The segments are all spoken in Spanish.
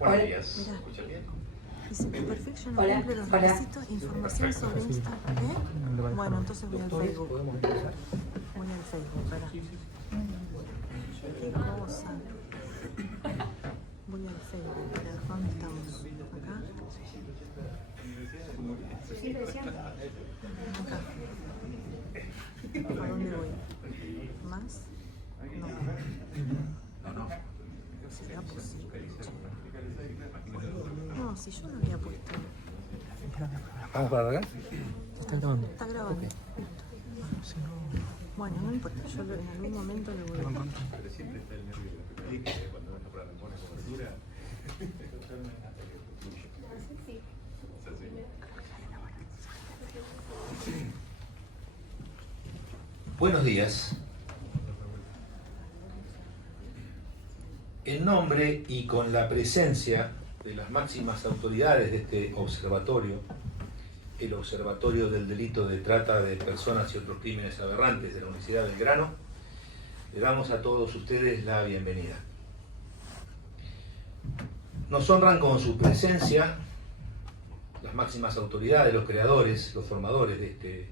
Buenos días. Mira. ¿Escucha bien? Dice, tu perfil yo no Hola, cumple los hola. requisitos, información sobre Insta. ¿Eh? Bueno, entonces voy al Facebook. ¿Podemos empezar? Voy al Facebook, espera. Qué cosa. Voy al Facebook, espera, ¿dónde estamos? ¿Acá? Acá. ¿A dónde voy? ¿Más? No. ¿Será posible? No, si yo lo había puesto. ¿Vamos para acá? Está grabando. Está grabando. Si no, Bueno, no importa, yo en algún momento lo voy a... Pero siempre está el nervio de la periodista cuando uno pone cobertura. Buenos días. En nombre y con la presencia de las máximas autoridades de este observatorio, el Observatorio del Delito de Trata de Personas y otros crímenes aberrantes de la Universidad de Belgrano, le damos a todos ustedes la bienvenida. Nos honran con su presencia las máximas autoridades, los creadores, los formadores de este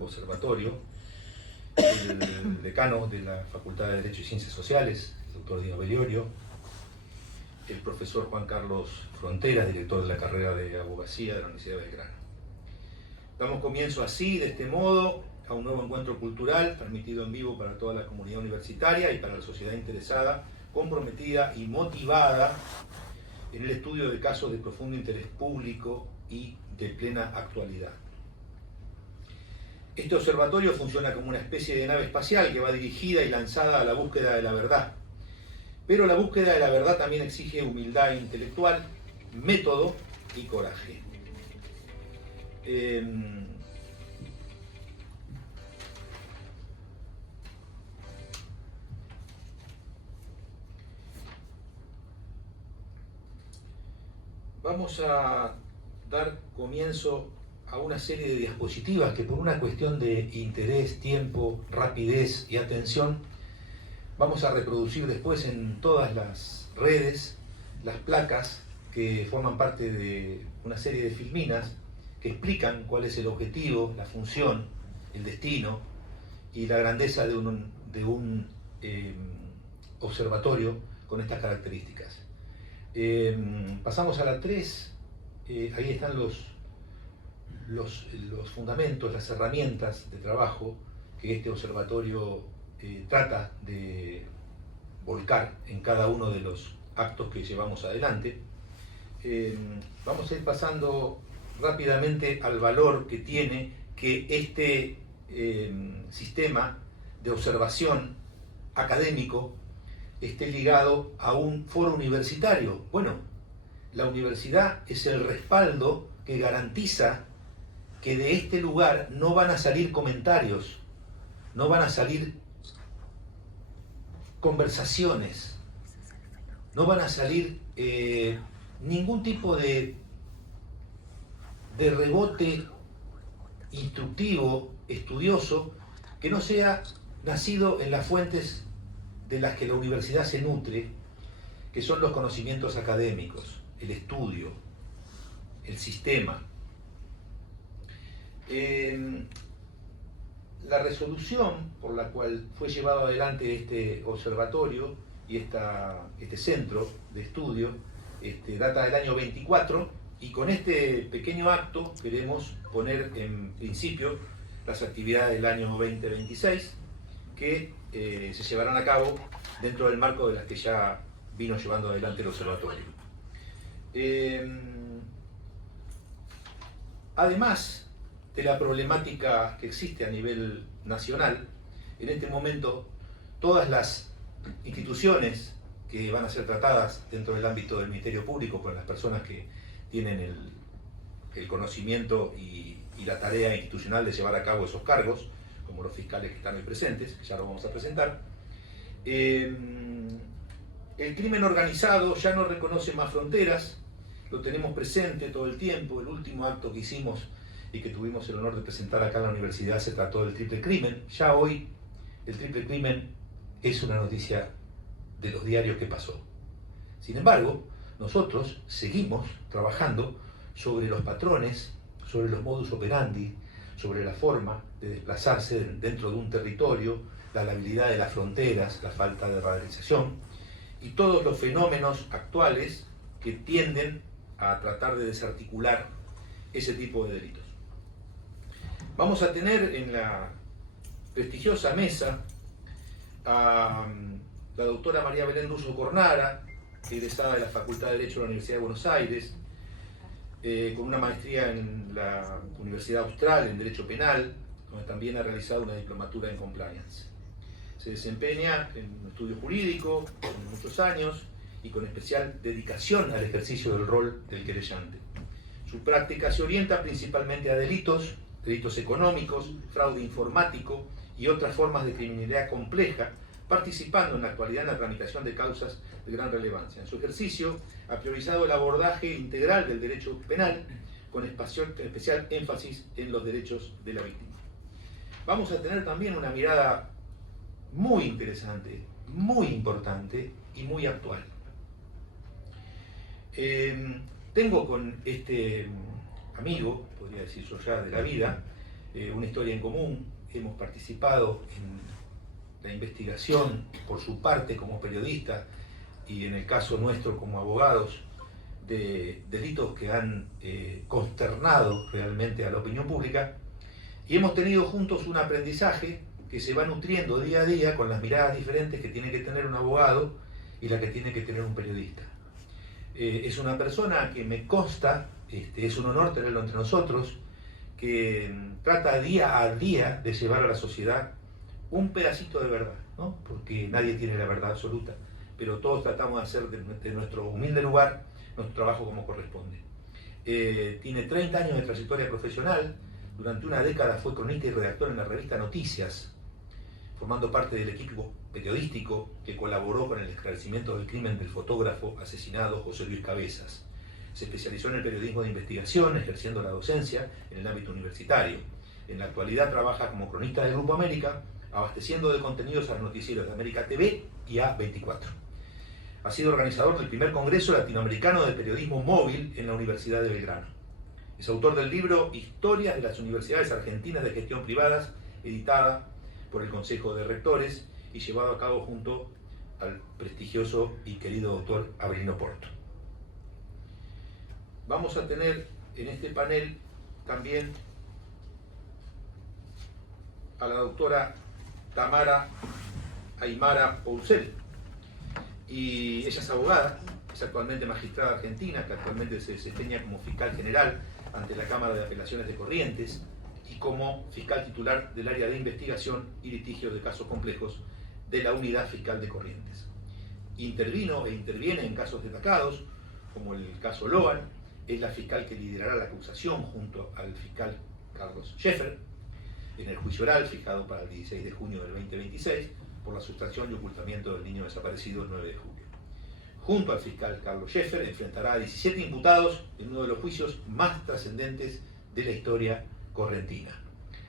observatorio, el decano de la Facultad de Derecho y Ciencias Sociales, el doctor Dino Beliorio, el profesor Juan Carlos Fronteras, director de la carrera de Abogacía de la Universidad de Belgrano. Damos comienzo así, de este modo, a un nuevo encuentro cultural transmitido en vivo para toda la comunidad universitaria y para la sociedad interesada, comprometida y motivada en el estudio de casos de profundo interés público y de plena actualidad. Este observatorio funciona como una especie de nave espacial que va dirigida y lanzada a la búsqueda de la verdad. Pero la búsqueda de la verdad también exige humildad intelectual, método y coraje. Vamos a dar comienzo a una serie de diapositivas que por una cuestión de interés, tiempo, rapidez y atención vamos a reproducir después en todas las redes, las placas que forman parte de una serie de filminas que explican cuál es el objetivo, la función, el destino y la grandeza de un observatorio con estas características. Pasamos a la 3, ahí están los fundamentos, las herramientas de trabajo que este observatorio trata de volcar en cada uno de los actos que llevamos adelante. Vamos a ir pasando rápidamente al valor que tiene que este sistema de observación académico esté ligado a un foro universitario. Bueno, la universidad es el respaldo que garantiza que de este lugar no van a salir comentarios, no van a salir conversaciones, no van a salir ningún tipo de rebote instructivo, estudioso, que no sea nacido en las fuentes de las que la universidad se nutre, que son los conocimientos académicos, el estudio, el sistema. La resolución por la cual fue llevado adelante este observatorio y este centro de estudio data del año 24, y con este pequeño acto queremos poner en principio las actividades del año 2026 que se llevarán a cabo dentro del marco de las que ya vino llevando adelante el observatorio. Además de la problemática que existe a nivel nacional, en este momento todas las instituciones que van a ser tratadas dentro del ámbito del Ministerio Público con las personas que tienen el conocimiento y la tarea institucional de llevar a cabo esos cargos, como los fiscales que están hoy presentes, que ya lo vamos a presentar. El crimen organizado ya no reconoce más fronteras, lo tenemos presente todo el tiempo. El último acto que hicimos y que tuvimos el honor de presentar acá en la universidad se trató del triple crimen. Ya hoy el triple crimen es una noticia de los diarios que pasó. Sin embargo, nosotros seguimos trabajando sobre los patrones, sobre los modus operandi, sobre la forma de desplazarse dentro de un territorio, la labilidad de las fronteras, la falta de radicalización y todos los fenómenos actuales que tienden a tratar de desarticular ese tipo de delitos. Vamos a tener en la prestigiosa mesa a la doctora María Belén Russo Cornara, egresada de la Facultad de Derecho de la Universidad de Buenos Aires, con una maestría en la Universidad Austral en Derecho Penal, donde también ha realizado una diplomatura en Compliance. Se desempeña en un estudio jurídico por muchos años y con especial dedicación al ejercicio del rol del querellante. Su práctica se orienta principalmente a delitos económicos, fraude informático y otras formas de criminalidad compleja, participando en la actualidad en la tramitación de causas de gran relevancia. En su ejercicio ha priorizado el abordaje integral del derecho penal, con especial énfasis en los derechos de la víctima. Vamos a tener también una mirada muy interesante, muy importante y muy actual. Tengo con este amigo, podría decir yo ya de la vida, una historia en común. Hemos participado en la investigación por su parte como periodista y en el caso nuestro como abogados de delitos que han consternado realmente a la opinión pública, y hemos tenido juntos un aprendizaje que se va nutriendo día a día con las miradas diferentes que tiene que tener un abogado y la que tiene que tener un periodista. Es una persona que me consta, es un honor tenerlo entre nosotros, que trata día a día de llevar a la sociedad un pedacito de verdad, ¿no? Porque nadie tiene la verdad absoluta, pero todos tratamos de hacer de nuestro humilde lugar nuestro trabajo como corresponde. Tiene 30 años de trayectoria profesional, durante una década fue cronista y redactor en la revista Noticias, formando parte del equipo periodístico que colaboró con el esclarecimiento del crimen del fotógrafo asesinado José Luis Cabezas. Se especializó en el periodismo de investigación, ejerciendo la docencia en el ámbito universitario. En la actualidad trabaja como cronista del Grupo América, abasteciendo de contenidos a los noticieros de América TV y A24. Ha sido organizador del primer Congreso Latinoamericano de Periodismo Móvil en la Universidad de Belgrano. Es autor del libro Historias de las Universidades Argentinas de Gestión Privadas, editada por el Consejo de Rectores y llevado a cabo junto al prestigioso y querido doctor Avelino Porto. Vamos a tener en este panel también a la doctora Tamara Aymara Poucel, y ella es abogada, es actualmente magistrada argentina, que actualmente se desempeña como fiscal general ante la Cámara de Apelaciones de Corrientes y como fiscal titular del área de investigación y litigios de casos complejos de la Unidad Fiscal de Corrientes. Intervino e interviene en casos destacados, como el caso Loan. Es la fiscal que liderará la acusación junto al fiscal Carlos Scheffer en el juicio oral fijado para el 16 de junio del 2026 por la sustracción y ocultamiento del niño desaparecido el 9 de julio. Junto al fiscal Carlos Scheffer enfrentará a 17 imputados en uno de los juicios más trascendentes de la historia correntina.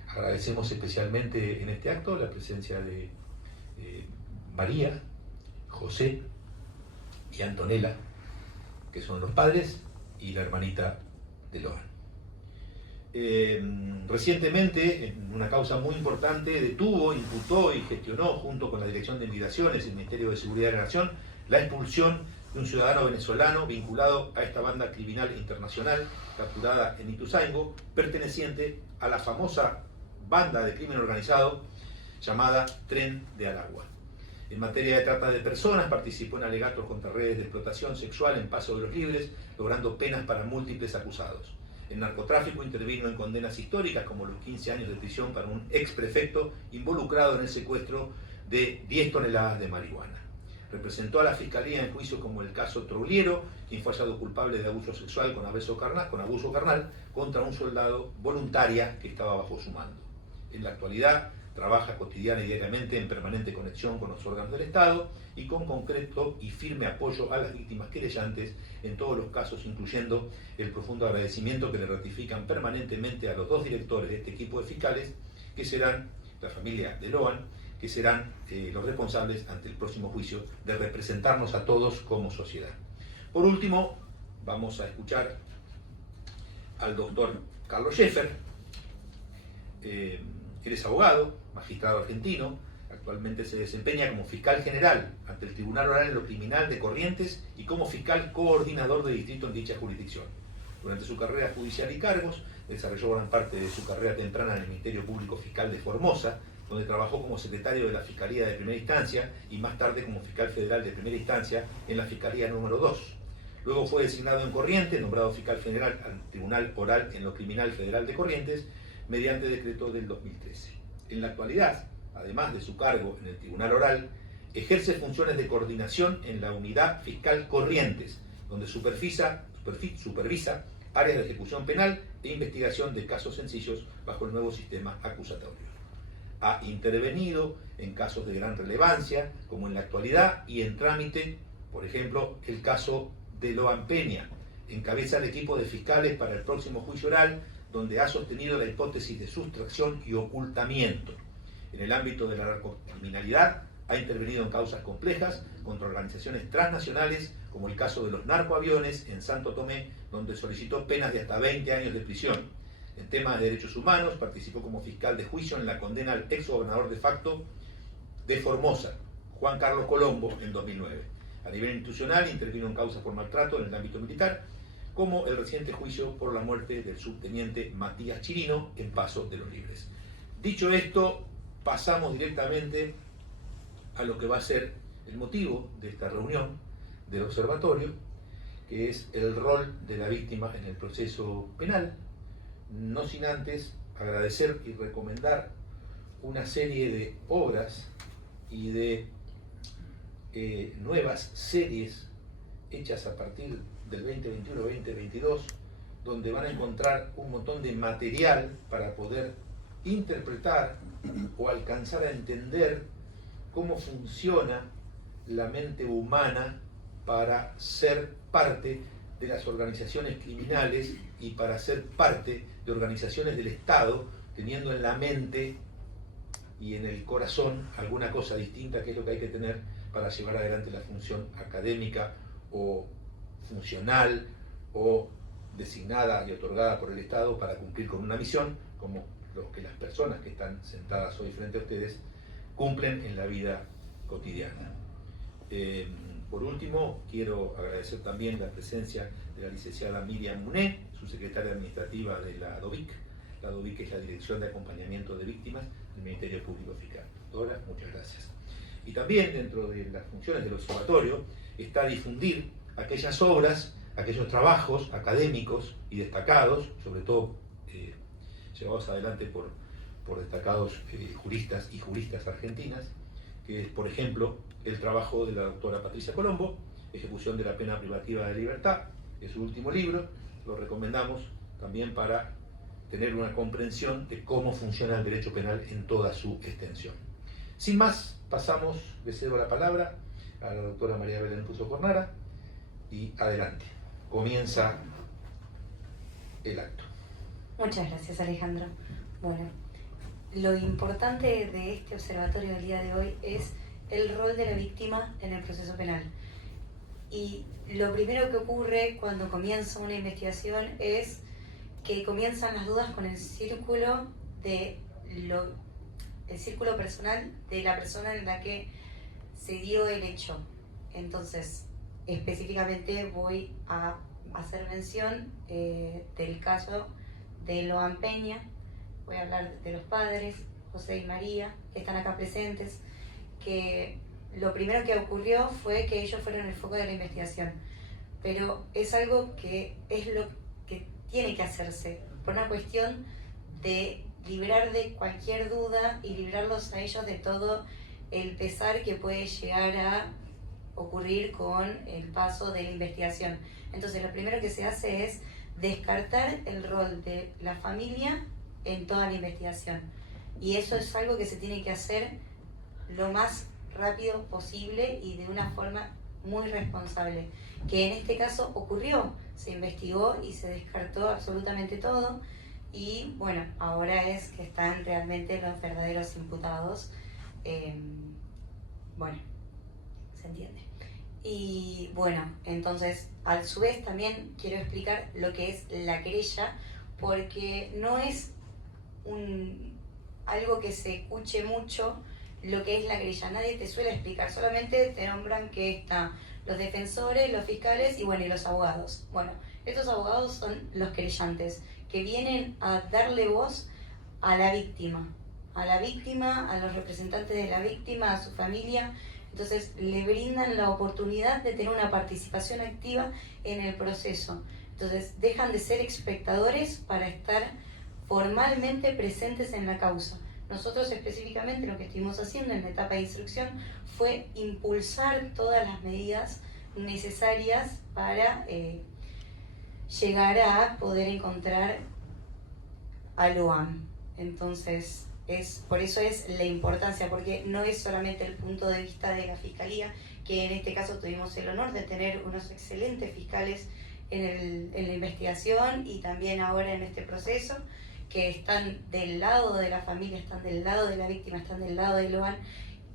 Agradecemos especialmente en este acto la presencia de María, José y Antonella, que son los padres y la hermanita de Loan. Recientemente, en una causa muy importante, detuvo, imputó y gestionó, junto con la Dirección de Migraciones y el Ministerio de Seguridad de la Nación, la expulsión de un ciudadano venezolano vinculado a esta banda criminal internacional capturada en Ituzaingó, perteneciente a la famosa banda de crimen organizado llamada Tren de Aragua. En materia de trata de personas, participó en alegatos contra redes de explotación sexual en Paso de los Libres, logrando penas para múltiples acusados. En narcotráfico intervino en condenas históricas, como los 15 años de prisión para un exprefecto involucrado en el secuestro de 10 toneladas de marihuana. Representó a la Fiscalía en juicios como el caso Trouliero, quien fue hallado culpable de abuso sexual con abuso carnal contra un soldado voluntaria que estaba bajo su mando. En la actualidad, trabaja cotidiana y diariamente en permanente conexión con los órganos del Estado y con concreto y firme apoyo a las víctimas querellantes en todos los casos, incluyendo el profundo agradecimiento que le ratifican permanentemente a los dos directores de este equipo de fiscales, que serán la familia de Loan, que serán los responsables ante el próximo juicio de representarnos a todos como sociedad. Por último, vamos a escuchar al doctor Carlos Scheffer. Él es abogado, magistrado argentino, actualmente se desempeña como fiscal general ante el Tribunal Oral en lo Criminal de Corrientes y como fiscal coordinador de distrito en dicha jurisdicción. Durante su carrera judicial y cargos, desarrolló gran parte de su carrera temprana en el Ministerio Público Fiscal de Formosa, donde trabajó como secretario de la Fiscalía de Primera Instancia y más tarde como fiscal federal de Primera Instancia en la Fiscalía número 2. Luego fue designado en Corrientes, nombrado fiscal general al Tribunal Oral en lo Criminal Federal de Corrientes, mediante decreto del 2013. En la actualidad, además de su cargo en el Tribunal Oral, ejerce funciones de coordinación en la Unidad Fiscal Corrientes, donde supervisa áreas de ejecución penal e investigación de casos sencillos bajo el nuevo sistema acusatorio. Ha intervenido en casos de gran relevancia, como en la actualidad y en trámite, por ejemplo, el caso de Loan Peña. Encabeza el equipo de fiscales para el próximo juicio oral, donde ha sostenido la hipótesis de sustracción y ocultamiento. En el ámbito de la narcocriminalidad, ha intervenido en causas complejas contra organizaciones transnacionales, como el caso de los narcoaviones en Santo Tomé, donde solicitó penas de hasta 20 años de prisión. En temas de derechos humanos, participó como fiscal de juicio en la condena al ex gobernador de facto de Formosa, Juan Carlos Colombo, en 2009. A nivel institucional, intervino en causas por maltrato en el ámbito militar, como el reciente juicio por la muerte del subteniente Matías Chirino en Paso de los Libres. Dicho esto, pasamos directamente a lo que va a ser el motivo de esta reunión del observatorio, que es el rol de la víctima en el proceso penal, no sin antes agradecer y recomendar una serie de obras y de nuevas series hechas a partir del 2021-2022, donde van a encontrar un montón de material para poder interpretar o alcanzar a entender cómo funciona la mente humana para ser parte de las organizaciones criminales y para ser parte de organizaciones del Estado, teniendo en la mente y en el corazón alguna cosa distinta, que es lo que hay que tener para llevar adelante la función académica o funcional o designada y otorgada por el Estado para cumplir con una misión, como lo que las personas que están sentadas hoy frente a ustedes cumplen en la vida cotidiana. Por último, quiero agradecer también la presencia de la licenciada Miriam Muné, subsecretaria administrativa de la DOVIC. La DOVIC es la Dirección de Acompañamiento de Víctimas del Ministerio Público Fiscal. Doctora, muchas gracias. Y también dentro de las funciones del observatorio está difundir aquellas obras, aquellos trabajos académicos y destacados, sobre todo llevados adelante por destacados juristas y juristas argentinas, que es, por ejemplo, el trabajo de la doctora Patricia Colombo, Ejecución de la Pena Privativa de Libertad, es su último libro. Lo recomendamos también para tener una comprensión de cómo funciona el derecho penal en toda su extensión. Sin más, pasamos, le cedo la palabra a la doctora María Belén Russo Cornara y adelante, comienza el acto. Muchas gracias, Alejandro. Bueno, lo importante de este observatorio del día de hoy es el rol de la víctima en el proceso penal. Y lo primero que ocurre cuando comienza una investigación es que comienzan las dudas con el círculo personal de la persona en la que se dio el hecho. Entonces, específicamente voy a hacer mención del caso de Loan Peña. Voy a hablar de los padres, José y María, que están acá presentes, que lo primero que ocurrió fue que ellos fueron el foco de la investigación, pero es algo que es lo que tiene que hacerse, por una cuestión de librar de cualquier duda y librarlos a ellos de todo el pesar que puede llegar a ocurrir con el paso de la investigación. Entonces, lo primero que se hace es descartar el rol de la familia en toda la investigación. Y eso es algo que se tiene que hacer lo más rápido posible y de una forma muy responsable, que en este caso ocurrió. Se investigó y se descartó absolutamente todo, y bueno, ahora es que están realmente los verdaderos imputados. Bueno, se entiende. Y bueno, entonces a su vez también quiero explicar lo que es la querella, porque no es algo que se escuche mucho lo que es la querella. Nadie te suele explicar, solamente te nombran que están los defensores, los fiscales y bueno, y los abogados. Bueno, estos abogados son los querellantes, que vienen a darle voz a la víctima, a los representantes de la víctima, a su familia. Entonces le brindan la oportunidad de tener una participación activa en el proceso. Entonces dejan de ser espectadores para estar formalmente presentes en la causa. Nosotros específicamente lo que estuvimos haciendo en la etapa de instrucción fue impulsar todas las medidas necesarias para llegar a poder encontrar a Loan. Entonces, por eso es la importancia, porque no es solamente el punto de vista de la Fiscalía, que en este caso tuvimos el honor de tener unos excelentes fiscales en la investigación y también ahora en este proceso, que están del lado de la familia, están del lado de la víctima, están del lado de Loan,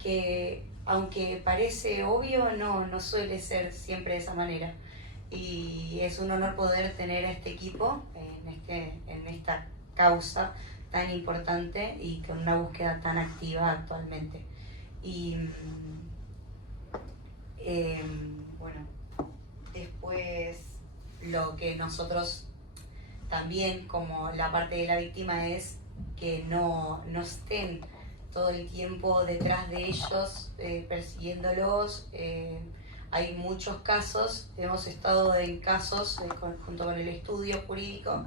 que aunque parece obvio, no suele ser siempre de esa manera. Y es un honor poder tener a este equipo en esta causa tan importante y con una búsqueda tan activa actualmente. Y bueno, después lo que nosotros también como la parte de la víctima es que no estén todo el tiempo detrás de ellos, persiguiéndolos. Hay muchos casos, hemos estado en casos junto con el estudio jurídico,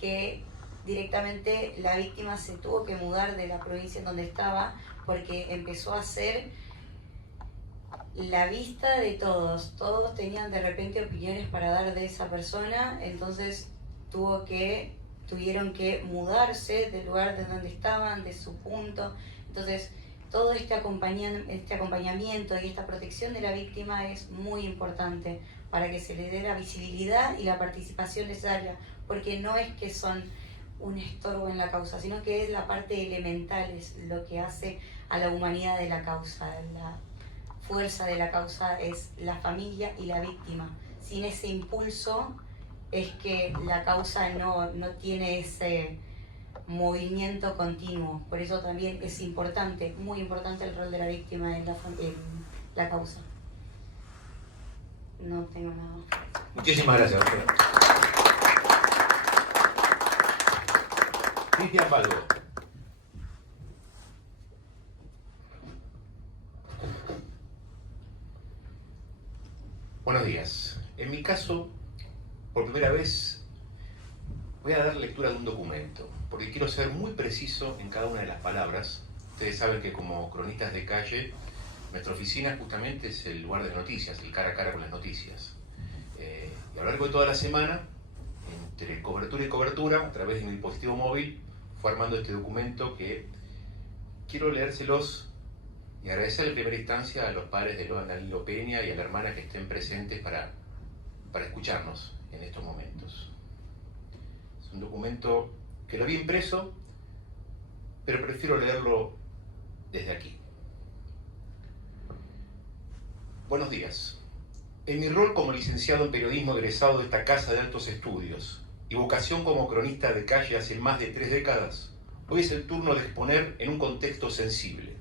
que directamente la víctima se tuvo que mudar de la provincia en donde estaba porque empezó a ser la vista de todos. Todos tenían de repente opiniones para dar de esa persona, entonces tuvieron que mudarse del lugar de donde estaban, de su punto. Entonces todo este acompañamiento y esta protección de la víctima es muy importante para que se le dé la visibilidad y la participación necesaria, porque no es que son un estorbo en la causa, sino que es la parte elemental, es lo que hace a la humanidad de la causa. La fuerza de la causa es la familia y la víctima. Sin ese impulso es que la causa no tiene ese movimiento continuo. Por eso también es importante, muy importante el rol de la víctima en la causa. No tengo nada más. Muchísimas gracias, doctora. Cristian Balbo. Buenos días. En mi caso, por primera vez, voy a dar lectura de un documento, porque quiero ser muy preciso en cada una de las palabras. Ustedes saben que como cronistas de calle, nuestra oficina justamente es el lugar de noticias, el cara a cara con las noticias. Y a lo largo de toda la semana, entre cobertura y cobertura, a través de mi dispositivo móvil, fue armando este documento que quiero leérselos y agradecer en primera instancia a los padres de Loan Danilo Peña y a la hermana que estén presentes para escucharnos en estos momentos. Es un documento que lo había impreso, pero prefiero leerlo desde aquí. Buenos días. En mi rol como licenciado en periodismo egresado de esta Casa de Altos Estudios y vocación como cronista de calle hace más de 3 décadas, hoy es el turno de exponer en un contexto sensible,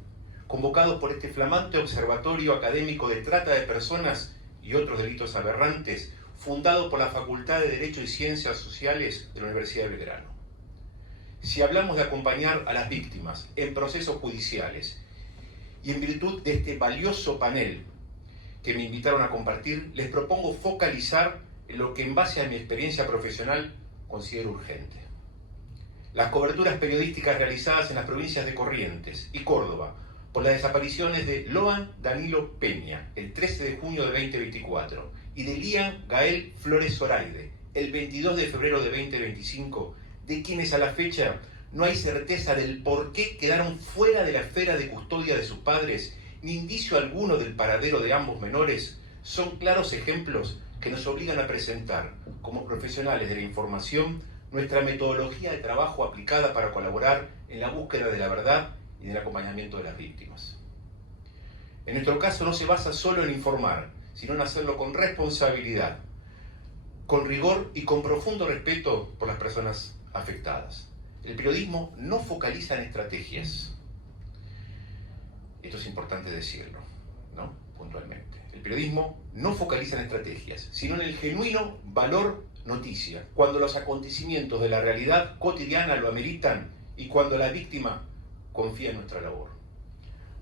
convocados por este flamante observatorio académico de trata de personas y otros delitos aberrantes, fundado por la Facultad de Derecho y Ciencias Sociales de la Universidad de Belgrano. Si hablamos de acompañar a las víctimas en procesos judiciales y en virtud de este valioso panel que me invitaron a compartir, les propongo focalizar en lo que en base a mi experiencia profesional considero urgente. Las coberturas periodísticas realizadas en las provincias de Corrientes y Córdoba por las desapariciones de Loan Danilo Peña el 13 de junio de 2024 y de Lian Gael Flores Zoraide el 22 de febrero de 2025, de quienes a la fecha no hay certeza del por qué quedaron fuera de la esfera de custodia de sus padres, ni indicio alguno del paradero de ambos menores, son claros ejemplos que nos obligan a presentar, como profesionales de la información, nuestra metodología de trabajo aplicada para colaborar en la búsqueda de la verdad y del acompañamiento de las víctimas. En nuestro caso no se basa solo en informar, sino en hacerlo con responsabilidad, con rigor y con profundo respeto por las personas afectadas. El periodismo no focaliza en estrategias. Esto es importante decirlo, ¿no? Puntualmente. El periodismo no focaliza en estrategias, sino en el genuino valor noticia, cuando los acontecimientos de la realidad cotidiana lo ameritan y cuando la víctima confía en nuestra labor.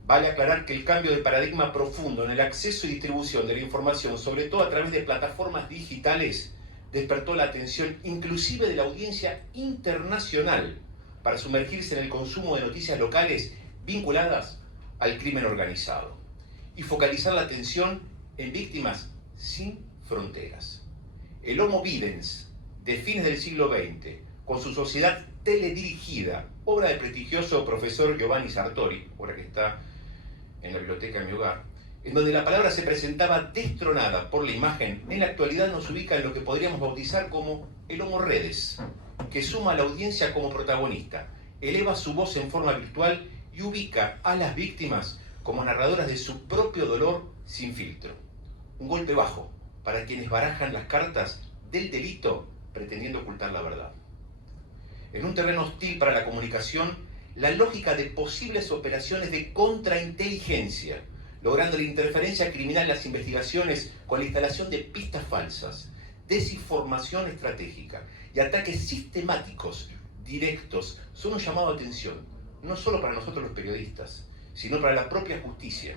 Vale aclarar que el cambio de paradigma profundo en el acceso y distribución de la información, sobre todo a través de plataformas digitales, despertó la atención inclusive de la audiencia internacional para sumergirse en el consumo de noticias locales vinculadas al crimen organizado y focalizar la atención en víctimas sin fronteras. El Homo Videns de fines del siglo XX, con su sociedad teledirigida, obra del prestigioso profesor Giovanni Sartori, obra que está en la biblioteca de mi hogar, en donde la palabra se presentaba destronada por la imagen, en la actualidad nos ubica en lo que podríamos bautizar como el Homo Redes, que suma a la audiencia como protagonista, eleva su voz en forma virtual y ubica a las víctimas como narradoras de su propio dolor sin filtro. Un golpe bajo para quienes barajan las cartas del delito pretendiendo ocultar la verdad. En un terreno hostil para la comunicación, la lógica de posibles operaciones de contrainteligencia, logrando la interferencia criminal en las investigaciones con la instalación de pistas falsas, desinformación estratégica y ataques sistemáticos, directos, son un llamado a atención, no solo para nosotros los periodistas, sino para la propia justicia,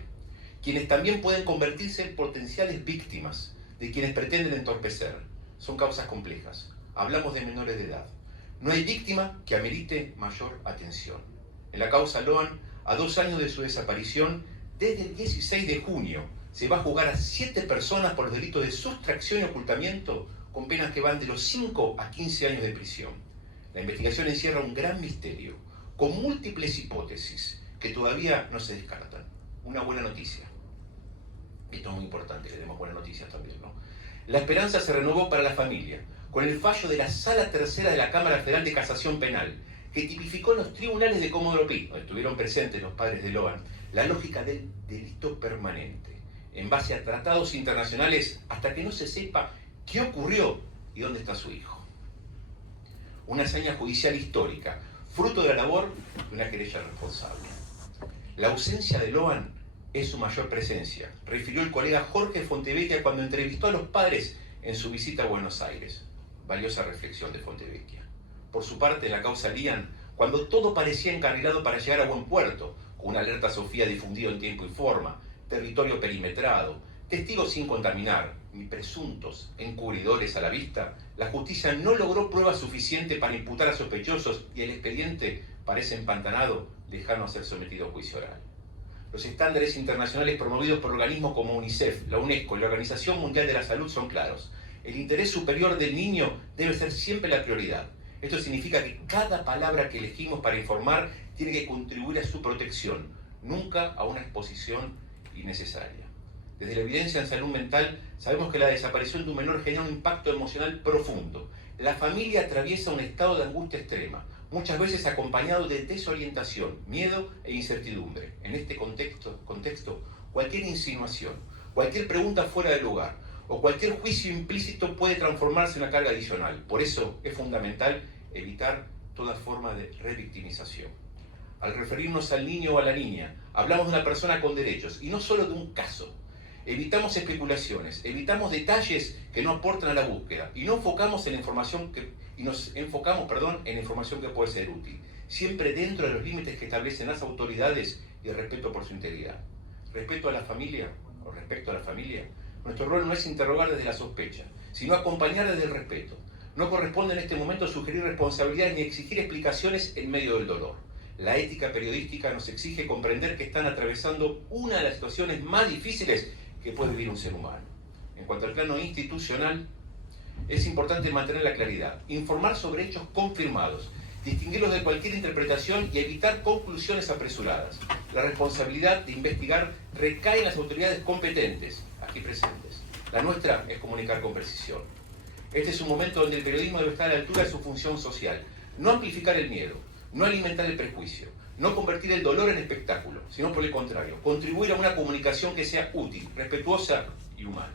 quienes también pueden convertirse en potenciales víctimas de quienes pretenden entorpecer. Son causas complejas. Hablamos de menores de edad. No hay víctima que amerite mayor atención. En la causa Loan, a 2 años de su desaparición, desde el 16 de junio, se va a juzgar a 7 personas por el delito de sustracción y ocultamiento, con penas que van de los 5 a 15 años de prisión. La investigación encierra un gran misterio, con múltiples hipótesis que todavía no se descartan. Una buena noticia. Esto es muy importante, le demos buenas noticias también, ¿no? La esperanza se renovó para la familia, con el fallo de la Sala Tercera de la Cámara Federal de Casación Penal, que tipificó en los tribunales de Comodoro Pi, donde estuvieron presentes los padres de Loan, la lógica del delito permanente, en base a tratados internacionales hasta que no se sepa qué ocurrió y dónde está su hijo. Una hazaña judicial histórica, fruto de la labor de una querella responsable. La ausencia de Loan es su mayor presencia, refirió el colega Jorge Fontevecchia cuando entrevistó a los padres en su visita a Buenos Aires. Valiosa reflexión de Fontevecchia. Por su parte, en la causa Lian, cuando todo parecía encarrilado para llegar a buen puerto, con una alerta Sofía difundido en tiempo y forma, territorio perimetrado, testigos sin contaminar, ni presuntos encubridores a la vista, la justicia no logró prueba suficiente para imputar a sospechosos y el expediente parece empantanado, lejano a ser sometido a juicio oral. Los estándares internacionales promovidos por organismos como UNICEF, la UNESCO y la Organización Mundial de la Salud son claros. El interés superior del niño debe ser siempre la prioridad. Esto significa que cada palabra que elegimos para informar tiene que contribuir a su protección, nunca a una exposición innecesaria. Desde la evidencia en salud mental sabemos que la desaparición de un menor genera un impacto emocional profundo. La familia atraviesa un estado de angustia extrema, muchas veces acompañado de desorientación, miedo e incertidumbre. En este contexto, cualquier insinuación, cualquier pregunta fuera de lugar o cualquier juicio implícito puede transformarse en una carga adicional. Por eso es fundamental evitar toda forma de revictimización. Al referirnos al niño o a la niña, hablamos de una persona con derechos y no solo de un caso. Evitamos especulaciones, evitamos detalles que no aportan a la búsqueda y nos enfocamos en la información que puede ser útil, siempre dentro de los límites que establecen las autoridades y el respeto por su integridad. Respecto a la familia, nuestro rol no es interrogar desde la sospecha, sino acompañar desde el respeto. No corresponde en este momento sugerir responsabilidades ni exigir explicaciones en medio del dolor. La ética periodística nos exige comprender que están atravesando una de las situaciones más difíciles que puede vivir un ser humano. En cuanto al plano institucional, es importante mantener la claridad, informar sobre hechos confirmados, distinguirlos de cualquier interpretación y evitar conclusiones apresuradas. La responsabilidad de investigar recae en las autoridades competentes, aquí presentes. La nuestra es comunicar con precisión. Este es un momento donde el periodismo debe estar a la altura de su función social, no amplificar el miedo, no alimentar el prejuicio, no convertir el dolor en espectáculo, sino por el contrario, contribuir a una comunicación que sea útil, respetuosa y humana.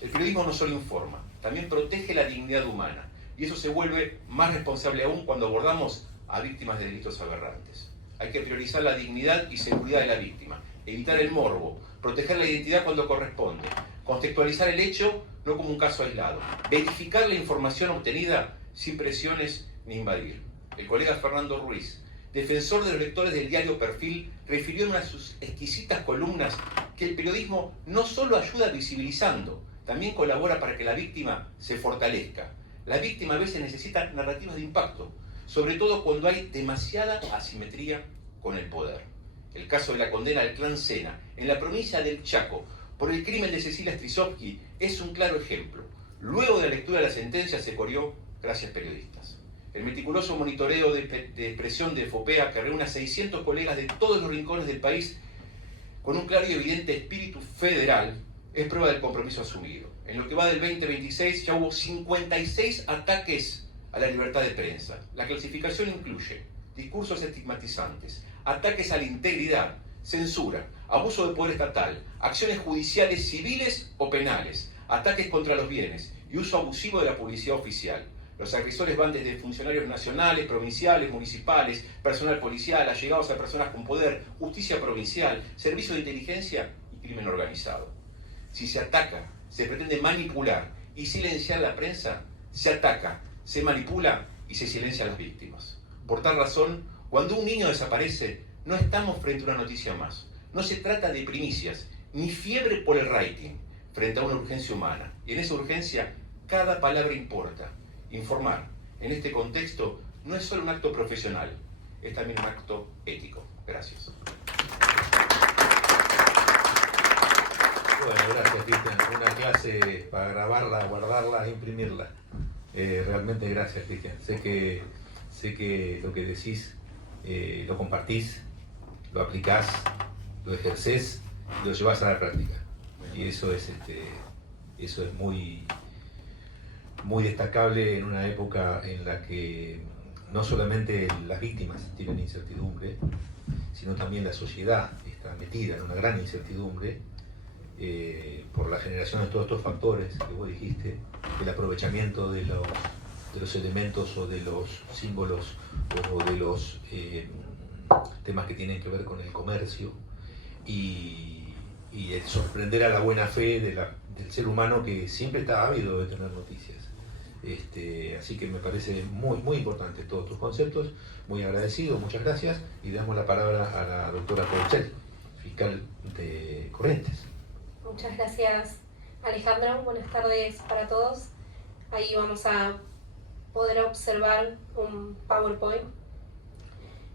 El periodismo no solo informa, también protege la dignidad humana, y eso se vuelve más responsable aún cuando abordamos a víctimas de delitos aberrantes. Hay que priorizar la dignidad y seguridad de la víctima, evitar el morbo, proteger la identidad cuando corresponde, contextualizar el hecho no como un caso aislado, verificar la información obtenida sin presiones ni invadir. El colega Fernando Ruiz, defensor de los lectores del diario Perfil, refirió en una de sus exquisitas columnas que el periodismo no solo ayuda visibilizando, también colabora para que la víctima se fortalezca. La víctima a veces necesita narrativas de impacto, sobre todo cuando hay demasiada asimetría con el poder. El caso de la condena al clan Sena en la provincia del Chaco por el crimen de Cecilia Strisovsky es un claro ejemplo. Luego de la lectura de la sentencia se corrió gracias periodistas. El meticuloso monitoreo de expresión de FOPEA, que reúne a 600 colegas de todos los rincones del país con un claro y evidente espíritu federal, es prueba del compromiso asumido. En lo que va del 2026 ya hubo 56 ataques a la libertad de prensa. La clasificación incluye discursos estigmatizantes, ataques a la integridad, censura, abuso de poder estatal, acciones judiciales civiles o penales, ataques contra los bienes y uso abusivo de la publicidad oficial. Los agresores van desde funcionarios nacionales, provinciales, municipales, personal policial, allegados a personas con poder, justicia provincial, servicio de inteligencia y crimen organizado. Si se ataca, se pretende manipular y silenciar la prensa, se ataca, se manipula y se silencia a las víctimas. Por tal razón, cuando un niño desaparece, no estamos frente a una noticia más. No se trata de primicias, ni fiebre por el rating, frente a una urgencia humana. Y en esa urgencia, cada palabra importa. Informar, en este contexto, no es solo un acto profesional, es también un acto ético. Gracias. Bueno, gracias, Cristian. Una clase para grabarla, guardarla e imprimirla. Realmente gracias, Cristian. Sé que lo que decís lo compartís, lo aplicás, lo ejercés y lo llevás a la práctica. Y eso es muy destacable en una época en la que no solamente las víctimas tienen incertidumbre, sino también la sociedad está metida en una gran incertidumbre por la generación de todos estos factores que vos dijiste, el aprovechamiento de los elementos o de los símbolos o de los temas que tienen que ver con el comercio y el sorprender a la buena fe del ser humano que siempre está ávido de tener noticias. Así que me parece muy, muy importante todos tus conceptos, muy agradecido, muchas gracias, y le damos la palabra a la doctora Porcel, fiscal de Corrientes. Muchas gracias, Alejandro. Buenas tardes para todos. Ahí vamos a poder observar un PowerPoint.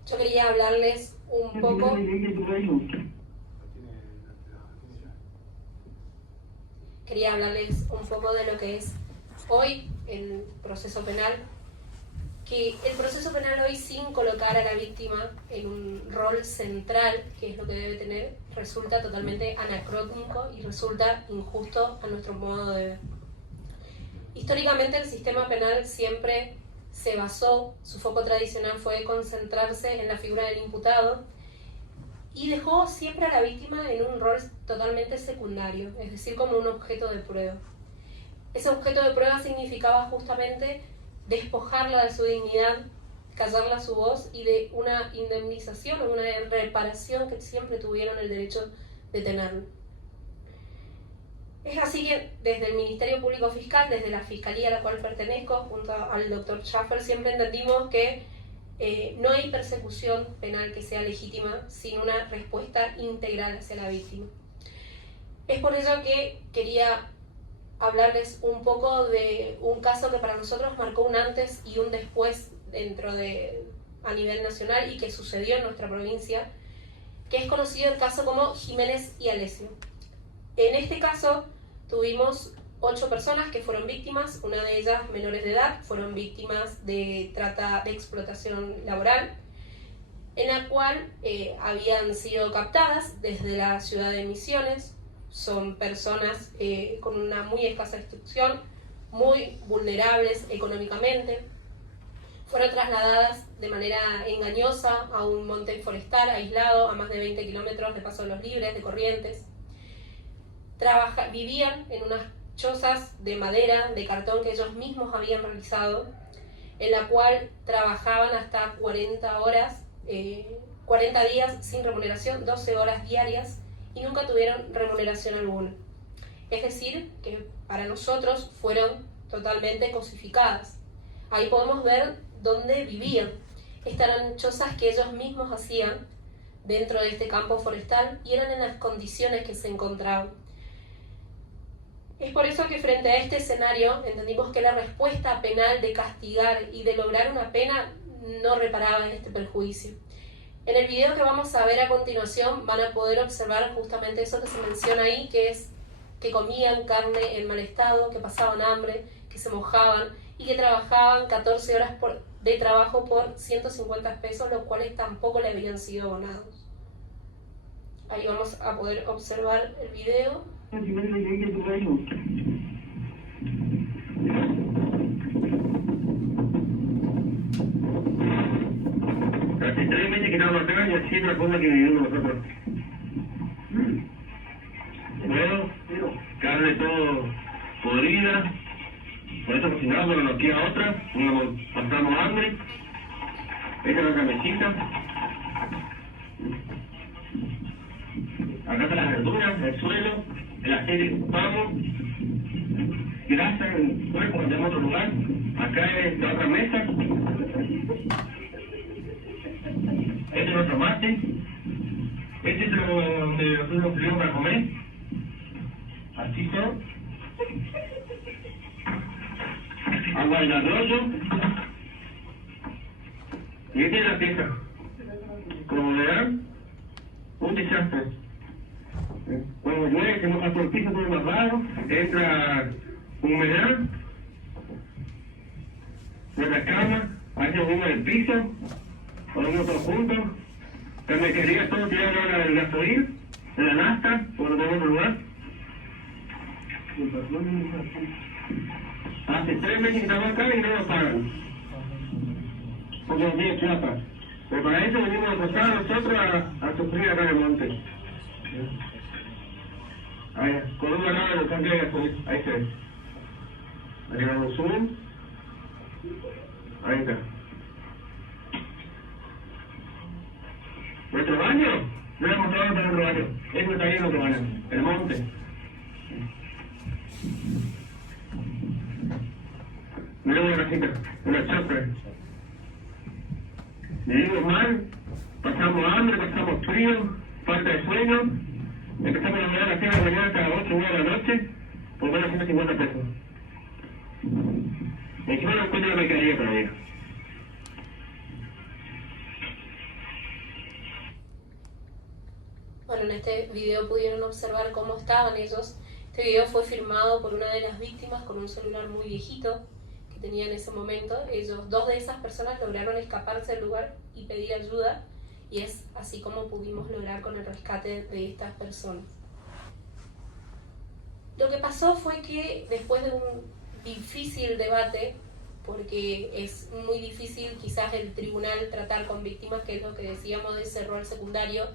Yo quería hablarles un poco de lo que es hoy el proceso penal, que el proceso penal hoy, sin colocar a la víctima en un rol central, que es lo que debe tener, resulta totalmente anacrónico y resulta injusto a nuestro modo de ver. Históricamente el sistema penal siempre se basó, su foco tradicional fue concentrarse en la figura del imputado y dejó siempre a la víctima en un rol totalmente secundario, es decir, como un objeto de prueba. Ese objeto de prueba significaba justamente despojarla de su dignidad, callarla su voz y de una indemnización o una reparación que siempre tuvieron el derecho de tener. Es así que desde el Ministerio Público Fiscal, desde la Fiscalía a la cual pertenezco, junto al doctor Schaffer, siempre entendimos que no hay persecución penal que sea legítima sin una respuesta integral hacia la víctima. Es por ello que quería hablarles un poco de un caso que para nosotros marcó un antes y un después a nivel nacional y que sucedió en nuestra provincia, que es conocido el caso como Jiménez y Alessio. En este caso tuvimos 8 personas que fueron víctimas, una de ellas menores de edad, fueron víctimas de trata de explotación laboral, en la cual habían sido captadas desde la ciudad de Misiones. Son personas con una muy escasa instrucción, muy vulnerables económicamente. Fueron trasladadas de manera engañosa a un monte forestal aislado a más de 20 kilómetros de Paso de los Libres, de Corrientes. vivían en unas chozas de madera, de cartón que ellos mismos habían realizado, en la cual trabajaban hasta 40 horas, 40 días sin remuneración, 12 horas diarias, y nunca tuvieron remuneración alguna. Es decir, que para nosotros fueron totalmente cosificadas. Ahí podemos ver dónde vivían. Estas eran chozas que ellos mismos hacían dentro de este campo forestal y eran en las condiciones que se encontraban. Es por eso que frente a este escenario entendimos que la respuesta penal de castigar y de lograr una pena no reparaba en este perjuicio. En el video que vamos a ver a continuación van a poder observar justamente eso que se menciona ahí, que es que comían carne en mal estado, que pasaban hambre, que se mojaban y que trabajaban 14 horas de trabajo por 150 pesos, los cuales tampoco le habían sido abonados. Ahí vamos a poder observar el video. Hace 3 meses que estamos acá y así es la forma que vivimos nosotros. Bueno, carne todo podrida, por eso cocinamos, no nos queda otra, pasamos hambre. Esta es nuestra mesita. Acá están las verduras, el suelo, el aceite que ocupamos, grasa, bueno, cuando tenemos otro lugar. Acá es la otra mesa. Este es nuestro mate. Este es donde nosotros nos servimos para comer. Así son. Agua del arroyo. Y esta es la pieza. Como verán, un desastre. Cuando llueve, se moja todo el piso, todo embarrado, entra humedad, de la cama, hace humo del piso, ponemos todo juntos, la mercadería todo tirado ahora del gasoil, de la nafta, por no tenemos otro lugar. Hace 3 meses que estamos acá y no nos pagan, porque no tienen plata. Pero para eso venimos a pasar nosotros a sufrir acá en el monte. Ahí, con una nave de tanque de gasolina, ahí se ve. Ahí le damos zoom. Ahí está. ¿Nuestro baño? No le hemos mostrado para nuestro baño. Eso está ahí en nuestro baño, el monte. Miremos la casita, una chacra. Vivimos mal, pasamos hambre, pasamos frío, falta de sueño. Empezamos a laburar a las 6 de la mañana hasta las 8 o 9 de la noche por menos 150 pesos. Encima no encuentro la mercadería todavía. Bueno, en este video pudieron observar cómo estaban ellos. Este video fue filmado por una de las víctimas con un celular muy viejito que tenía en ese momento. Ellos, 2 de esas personas lograron escaparse del lugar y pedir ayuda. Y es así como pudimos lograr con el rescate de estas personas. Lo que pasó fue que después de un difícil debate, porque es muy difícil quizás el tribunal tratar con víctimas, que es lo que decíamos de ese rol secundario,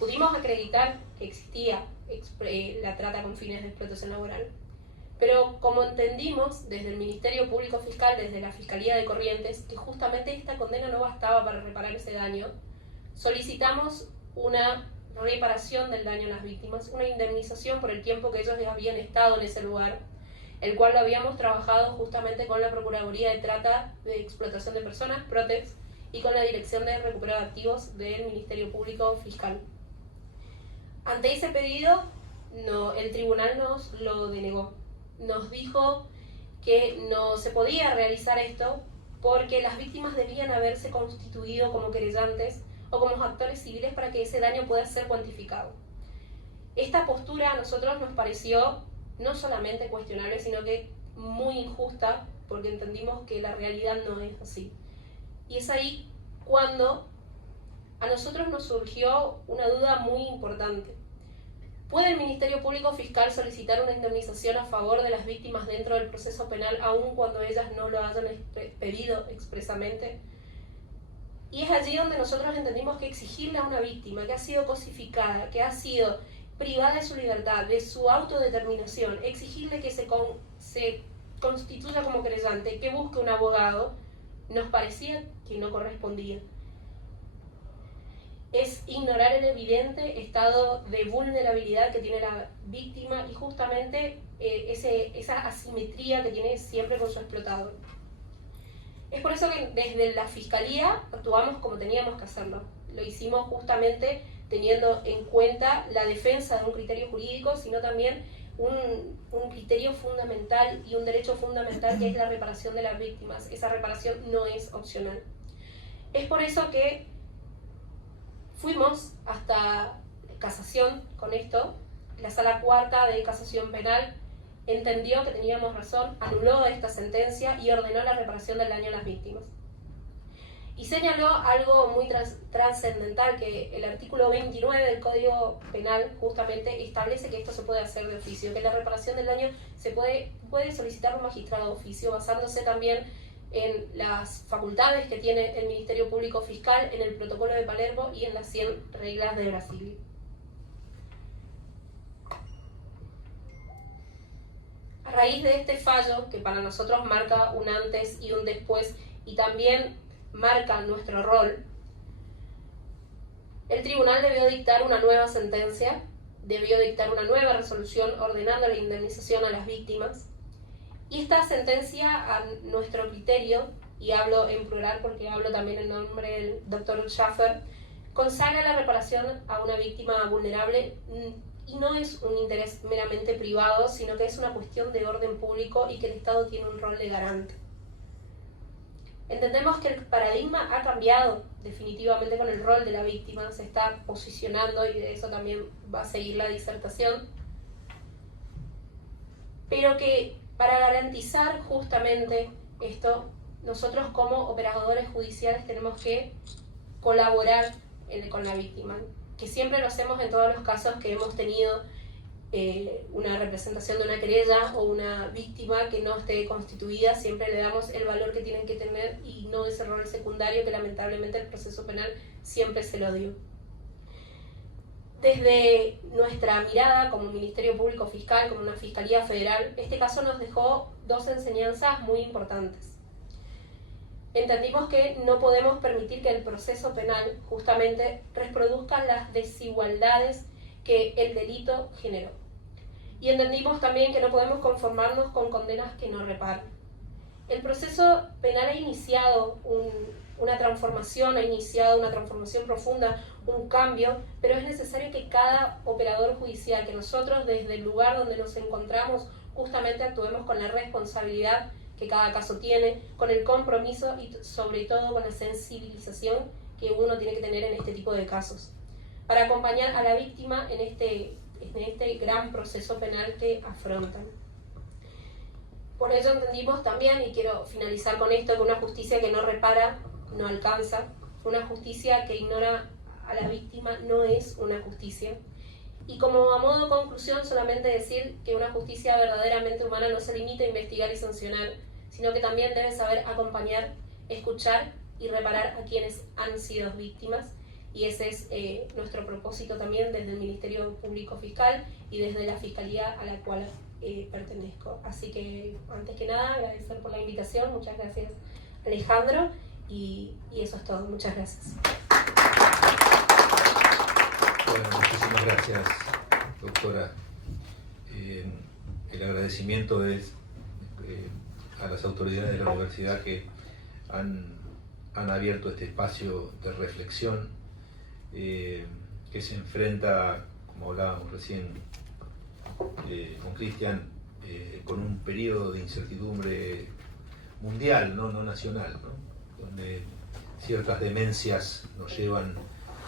pudimos acreditar que existía la trata con fines de explotación laboral. Pero como entendimos desde el Ministerio Público Fiscal, desde la Fiscalía de Corrientes, que justamente esta condena no bastaba para reparar ese daño, solicitamos una reparación del daño a las víctimas, una indemnización por el tiempo que ellos habían estado en ese lugar, el cual lo habíamos trabajado justamente con la Procuraduría de Trata de Explotación de Personas, PROTEX, y con la Dirección de Recupero de Activos del Ministerio Público Fiscal. Ante ese pedido, el tribunal nos lo denegó. Nos dijo que no se podía realizar esto porque las víctimas debían haberse constituido como querellantes o como actores civiles para que ese daño pueda ser cuantificado. Esta postura a nosotros nos pareció no solamente cuestionable, sino que muy injusta, porque entendimos que la realidad no es así. Y es ahí cuando a nosotros nos surgió una duda muy importante. ¿Puede el Ministerio Público Fiscal solicitar una indemnización a favor de las víctimas dentro del proceso penal, aun cuando ellas no lo hayan pedido expresamente? Y es allí donde nosotros entendimos que exigirle a una víctima que ha sido cosificada, que ha sido privada de su libertad, de su autodeterminación, exigirle que se constituya como querellante, que busque un abogado, nos parecía que no correspondía. Es ignorar el evidente estado de vulnerabilidad que tiene la víctima y justamente esa asimetría que tiene siempre con su explotador. Es por eso que desde la Fiscalía actuamos como teníamos que hacerlo. Lo hicimos justamente teniendo en cuenta la defensa de un criterio jurídico, sino también un criterio fundamental y un derecho fundamental que es la reparación de las víctimas. Esa reparación no es opcional. Es por eso que fuimos hasta casación con esto. La Sala Cuarta de Casación Penal entendió que teníamos razón, anuló esta sentencia y ordenó la reparación del daño a las víctimas. Y señaló algo muy trascendental, que el artículo 29 del Código Penal justamente establece que esto se puede hacer de oficio, que la reparación del daño se puede solicitar un magistrado de oficio, basándose también en las facultades que tiene el Ministerio Público Fiscal, en el Protocolo de Palermo y en las 100 reglas de Brasil. A raíz de este fallo, que para nosotros marca un antes y un después, y también marca nuestro rol, el tribunal debió dictar una nueva sentencia, debió dictar una nueva resolución ordenando la indemnización a las víctimas, y esta sentencia, a nuestro criterio, y hablo en plural porque hablo también en nombre del doctor Schaffer, consagra la reparación a una víctima vulnerable, y no es un interés meramente privado, sino que es una cuestión de orden público y que el Estado tiene un rol de garante. Entendemos que el paradigma ha cambiado definitivamente con el rol de la víctima, se está posicionando, y de eso también va a seguir la disertación, pero que para garantizar justamente esto, nosotros como operadores judiciales tenemos que colaborar con la víctima, que siempre lo hacemos en todos los casos que hemos tenido una representación de una querella o una víctima que no esté constituida. Siempre le damos el valor que tienen que tener y no ese rol secundario que lamentablemente el proceso penal siempre se lo dio. Desde nuestra mirada como Ministerio Público Fiscal, como una Fiscalía Federal, este caso nos dejó dos enseñanzas muy importantes. Entendimos que no podemos permitir que el proceso penal justamente reproduzca las desigualdades que el delito generó. Y entendimos también que no podemos conformarnos con condenas que no reparan. El proceso penal ha iniciado una transformación profunda, un cambio, pero es necesario que cada operador judicial, que nosotros desde el lugar donde nos encontramos justamente actuemos con la responsabilidad que cada caso tiene, con el compromiso y sobre todo con la sensibilización que uno tiene que tener en este tipo de casos, para acompañar a la víctima en este gran proceso penal que afrontan. Por ello entendimos también, y quiero finalizar con esto, que una justicia que no repara no alcanza, una justicia que ignora a la víctima no es una justicia. Y como a modo de conclusión, solamente decir que una justicia verdaderamente humana no se limita a investigar y sancionar, sino que también debe saber acompañar, escuchar y reparar a quienes han sido víctimas. Y ese es nuestro propósito también desde el Ministerio Público Fiscal y desde la Fiscalía a la cual pertenezco. Así que, antes que nada, agradecer por la invitación. Muchas gracias, Alejandro, y eso es todo. Muchas gracias. Bueno, muchísimas gracias, doctora. El agradecimiento es a las autoridades de la universidad que han abierto este espacio de reflexión que se enfrenta, como hablábamos recién con Cristian, con un periodo de incertidumbre mundial, no nacional, ¿no? Donde ciertas demencias nos llevan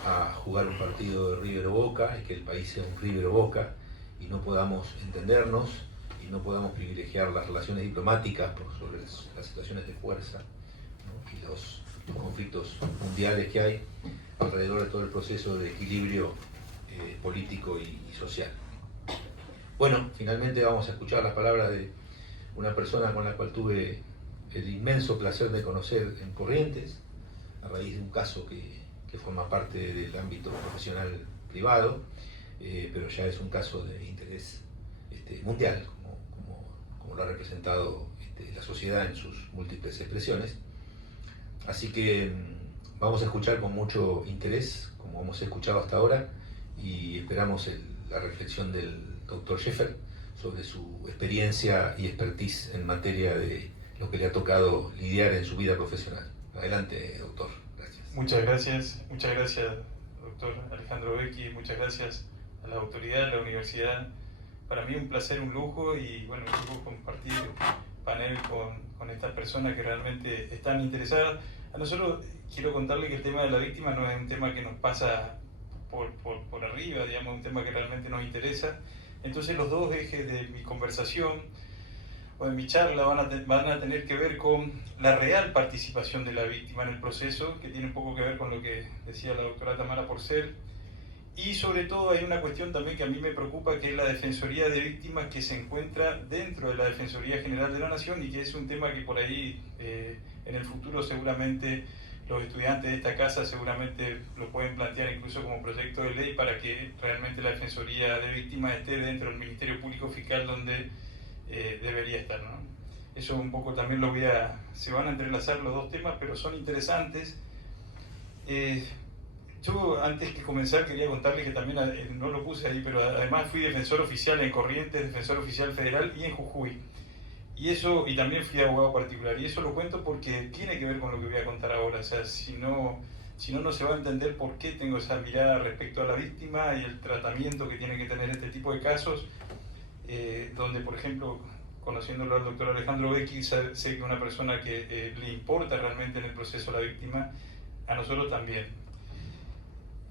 a jugar un partido de River o Boca, y que el país sea un River o Boca, y no podamos entendernos, y no podamos privilegiar las relaciones diplomáticas sobre las situaciones de fuerza, ¿no? Y los conflictos mundiales que hay alrededor de todo el proceso de equilibrio político y social. Bueno, finalmente vamos a escuchar las palabras de una persona con la cual tuve el inmenso placer de conocer en Corrientes, a raíz de un caso que forma parte del ámbito profesional privado, pero ya es un caso de interés mundial, como lo ha representado la sociedad en sus múltiples expresiones. Así que vamos a escuchar con mucho interés, como hemos escuchado hasta ahora, y esperamos la reflexión del doctor Scheffer sobre su experiencia y expertise en materia de lo que le ha tocado lidiar en su vida profesional. Adelante, doctor. Gracias. Muchas gracias, doctor Alejandro Becchi, muchas gracias a la autoridad, a la universidad. Para mí un placer, un lujo, y bueno, un lujo compartir panel con estas personas que realmente están interesadas. A nosotros quiero contarle que el tema de la víctima no es un tema que nos pasa por arriba, digamos, un tema que realmente nos interesa. Entonces los dos ejes de mi conversación o de mi charla van a tener que ver con la real participación de la víctima en el proceso, que tiene un poco que ver con lo que decía la doctora Tamara Porcel, y sobre todo hay una cuestión también que a mí me preocupa, que es la Defensoría de Víctimas, que se encuentra dentro de la Defensoría General de la Nación, y que es un tema que por ahí en el futuro seguramente los estudiantes de esta casa seguramente lo pueden plantear incluso como proyecto de ley, para que realmente la Defensoría de Víctimas esté dentro del Ministerio Público Fiscal, donde debería estar, ¿no? Eso un poco también se van a entrelazar los dos temas, pero son interesantes. Yo antes que comenzar quería contarles que también, no lo puse ahí, pero además fui defensor oficial en Corrientes, defensor oficial federal y en Jujuy. Y también fui abogado particular, y eso lo cuento porque tiene que ver con lo que voy a contar ahora. O sea, si no se va a entender por qué tengo esa mirada respecto a la víctima y el tratamiento que tiene que tener este tipo de casos, donde, por ejemplo, conociéndolo al doctor Alejandro Becchi, sé que es una persona que le importa realmente en el proceso a la víctima, a nosotros también.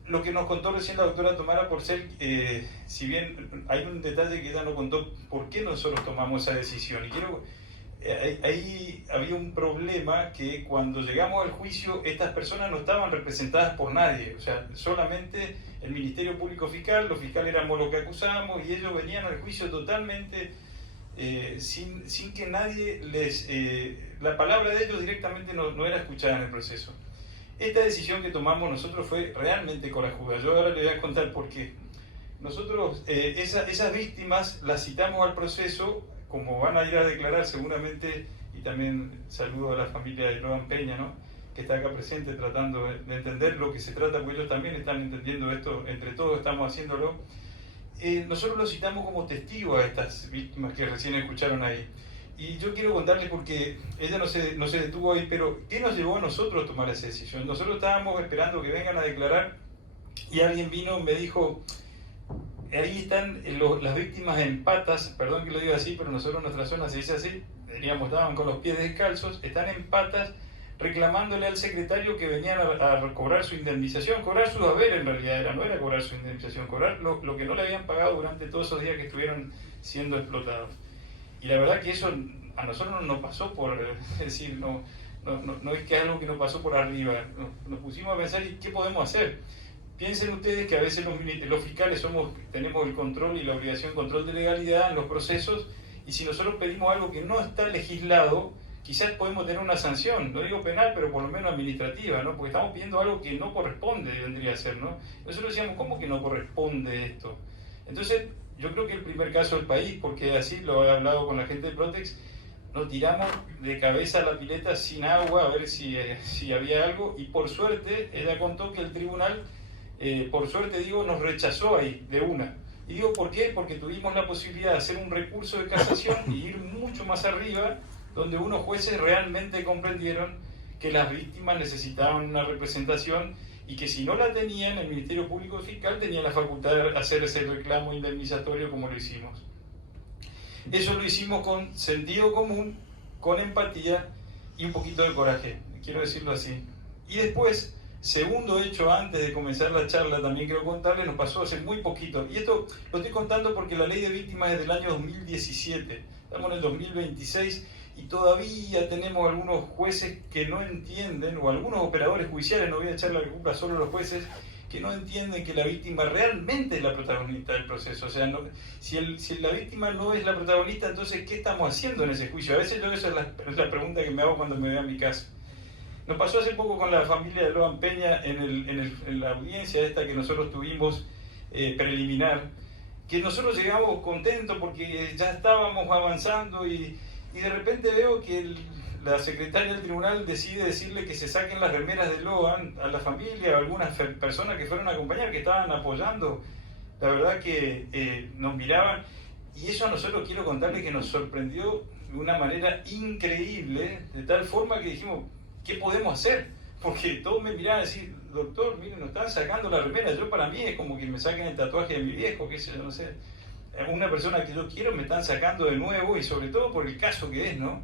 Lo que nos contó recién la doctora Tamara Porcel, si bien hay un detalle que ella nos contó, por qué nosotros tomamos esa decisión. Y ahí había un problema, que cuando llegamos al juicio, estas personas no estaban representadas por nadie. O sea, solamente el Ministerio Público Fiscal, los fiscales éramos los que acusábamos, y ellos venían al juicio totalmente sin que nadie la palabra de ellos directamente no era escuchada en el proceso. Esta decisión que tomamos nosotros fue realmente corajuda. Yo ahora les voy a contar por qué. Nosotros esas víctimas las citamos al proceso, como van a ir a declarar seguramente, y también saludo a la familia de Loan Peña, ¿no?, que está acá presente tratando de entender lo que se trata, porque ellos también están entendiendo esto, entre todos estamos haciéndolo. Nosotros los citamos como testigos a estas víctimas que recién escucharon ahí. Y yo quiero contarles, porque ella no se detuvo ahí, pero ¿qué nos llevó a nosotros a tomar esa decisión? Nosotros estábamos esperando que vengan a declarar, y alguien vino y me dijo: ahí están las víctimas en patas, perdón que lo diga así, pero nosotros en nuestra zona se dice así, diríamos, estaban con los pies descalzos, están en patas reclamándole al secretario que venían a cobrar su indemnización, cobrar su haber en realidad, no era cobrar su indemnización, cobrar lo que no le habían pagado durante todos esos días que estuvieron siendo explotados. Y la verdad que eso a nosotros no nos pasó por, es decir, no es que algo que nos pasó por arriba. Nos pusimos a pensar, ¿y qué podemos hacer? Piensen ustedes que a veces los fiscales tenemos el control y la obligación de control de legalidad en los procesos, y si nosotros pedimos algo que no está legislado, quizás podemos tener una sanción, no digo penal, pero por lo menos administrativa, ¿no? Porque estamos pidiendo algo que no corresponde, vendría a ser, ¿no? Nosotros decíamos, ¿cómo que no corresponde esto? Entonces, yo creo que el primer caso del país, porque así lo he hablado con la gente de Protex, nos tiramos de cabeza a la pileta sin agua a ver si había algo, y por suerte, ella contó que el tribunal, por suerte digo, nos rechazó ahí de una. Y digo, ¿por qué? Porque tuvimos la posibilidad de hacer un recurso de casación y ir mucho más arriba, donde unos jueces realmente comprendieron que las víctimas necesitaban una representación, y que si no la tenían, el Ministerio Público Fiscal tenía la facultad de hacer ese reclamo indemnizatorio, como lo hicimos. Eso lo hicimos con sentido común, con empatía y un poquito de coraje, quiero decirlo así. Y después, segundo hecho, antes de comenzar la charla, también quiero contarles, nos pasó hace muy poquito. Y esto lo estoy contando porque la ley de víctimas es del año 2017, estamos en el 2026, y todavía tenemos algunos jueces que no entienden, o algunos operadores judiciales, no voy a echar la culpa solo a los jueces, que no entienden que la víctima realmente es la protagonista del proceso. O sea, si la víctima no es la protagonista, entonces ¿qué estamos haciendo en ese juicio? A veces esa es la pregunta que me hago cuando me veo a mi caso. Nos pasó hace poco con la familia de Loan Peña en la audiencia esta que nosotros tuvimos preliminar, que nosotros llegamos contentos porque ya estábamos avanzando y de repente veo que la secretaria del tribunal decide decirle que se saquen las remeras de Logan a la familia, a algunas personas que fueron a acompañar, que estaban apoyando. La verdad que nos miraban, y eso a nosotros quiero contarles que nos sorprendió de una manera increíble, de tal forma que dijimos, ¿qué podemos hacer? Porque todos me miraban y decían, doctor, miren, nos están sacando la remera. Yo, para mí es como que me saquen el tatuaje de mi viejo, qué sé yo, no sé. Una persona que yo quiero me están sacando de nuevo, y sobre todo por el caso que es, ¿no?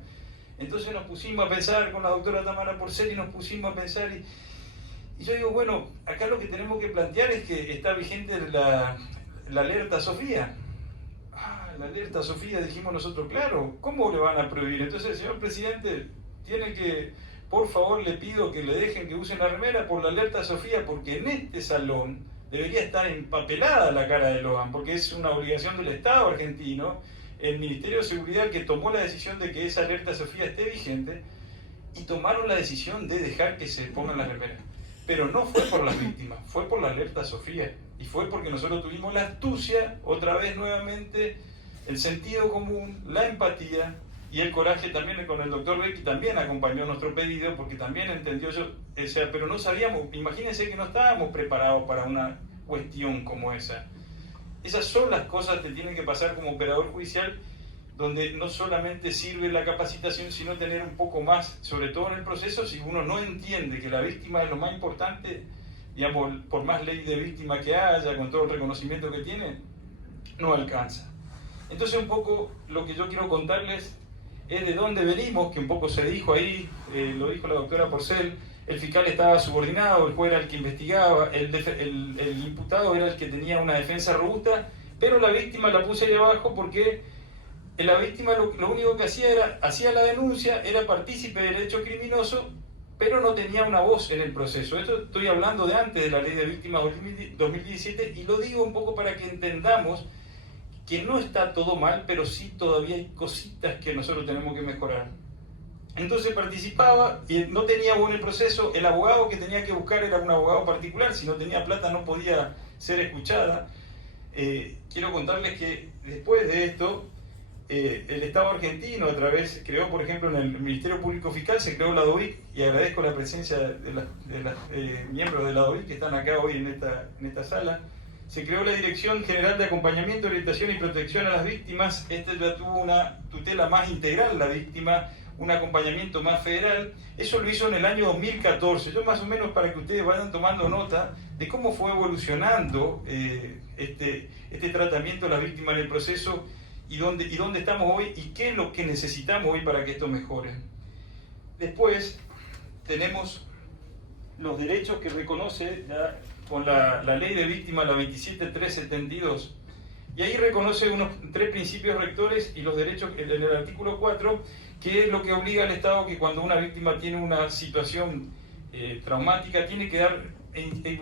Entonces nos pusimos a pensar con la doctora Tamara Porcel, y nos pusimos a pensar, y yo digo, bueno, acá lo que tenemos que plantear es que está vigente la alerta Sofía. La alerta Sofía, dijimos nosotros, claro, ¿cómo le van a prohibir? Entonces, señor presidente, tiene que, por favor, le pido que le dejen que usen la remera por la alerta Sofía, porque en este salón debería estar empapelada la cara de Logan, porque es una obligación del Estado argentino, el Ministerio de Seguridad, que tomó la decisión de que esa alerta Sofía esté vigente, y tomaron la decisión de dejar que se pongan las remeras. Pero no fue por las víctimas, fue por la alerta Sofía, y fue porque nosotros tuvimos la astucia, otra vez nuevamente, el sentido común, la empatía y el coraje también con el doctor Becky, también acompañó nuestro pedido, porque también entendió yo, o sea, pero no sabíamos, imagínense que no estábamos preparados para una cuestión como esa. Esas son las cosas que tienen que pasar como operador judicial, donde no solamente sirve la capacitación, sino tener un poco más, sobre todo en el proceso. Si uno no entiende que la víctima es lo más importante, digamos, por más ley de víctima que haya, con todo el reconocimiento que tiene, no alcanza. Entonces, un poco lo que yo quiero contarles es de dónde venimos, que un poco se dijo ahí, lo dijo la doctora Porcel. El fiscal estaba subordinado, el juez era el que investigaba, el imputado era el que tenía una defensa robusta, pero la víctima la puse ahí abajo porque la víctima lo único que hacía la denuncia, era partícipe del hecho criminoso, pero no tenía una voz en el proceso. Esto estoy hablando de antes de la Ley de Víctimas 2017, y lo digo un poco para que entendamos que no está todo mal, pero sí todavía hay cositas que nosotros tenemos que mejorar. Entonces participaba y no tenía voz en el proceso. El abogado que tenía que buscar era un abogado particular, si no tenía plata no podía ser escuchada. Quiero contarles que después de esto, el Estado argentino a través, creó por ejemplo en el Ministerio Público Fiscal, se creó la DOVIC, y agradezco la presencia de los miembros de la DOVIC que están acá hoy en esta sala. Se creó la Dirección General de Acompañamiento, Orientación y Protección a las Víctimas. Este ya tuvo una tutela más integral, la víctima, un acompañamiento más federal. Eso lo hizo en el año 2014. Yo más o menos, para que ustedes vayan tomando nota de cómo fue evolucionando este tratamiento a las víctimas en el proceso, y dónde estamos hoy, y qué es lo que necesitamos hoy para que esto mejore. Después tenemos los derechos que reconoce ya con la Ley de Víctimas, la 27372, y ahí reconoce unos 3 principios rectores y los derechos en el artículo 4, que es lo que obliga al Estado, que cuando una víctima tiene una situación traumática, tiene que dar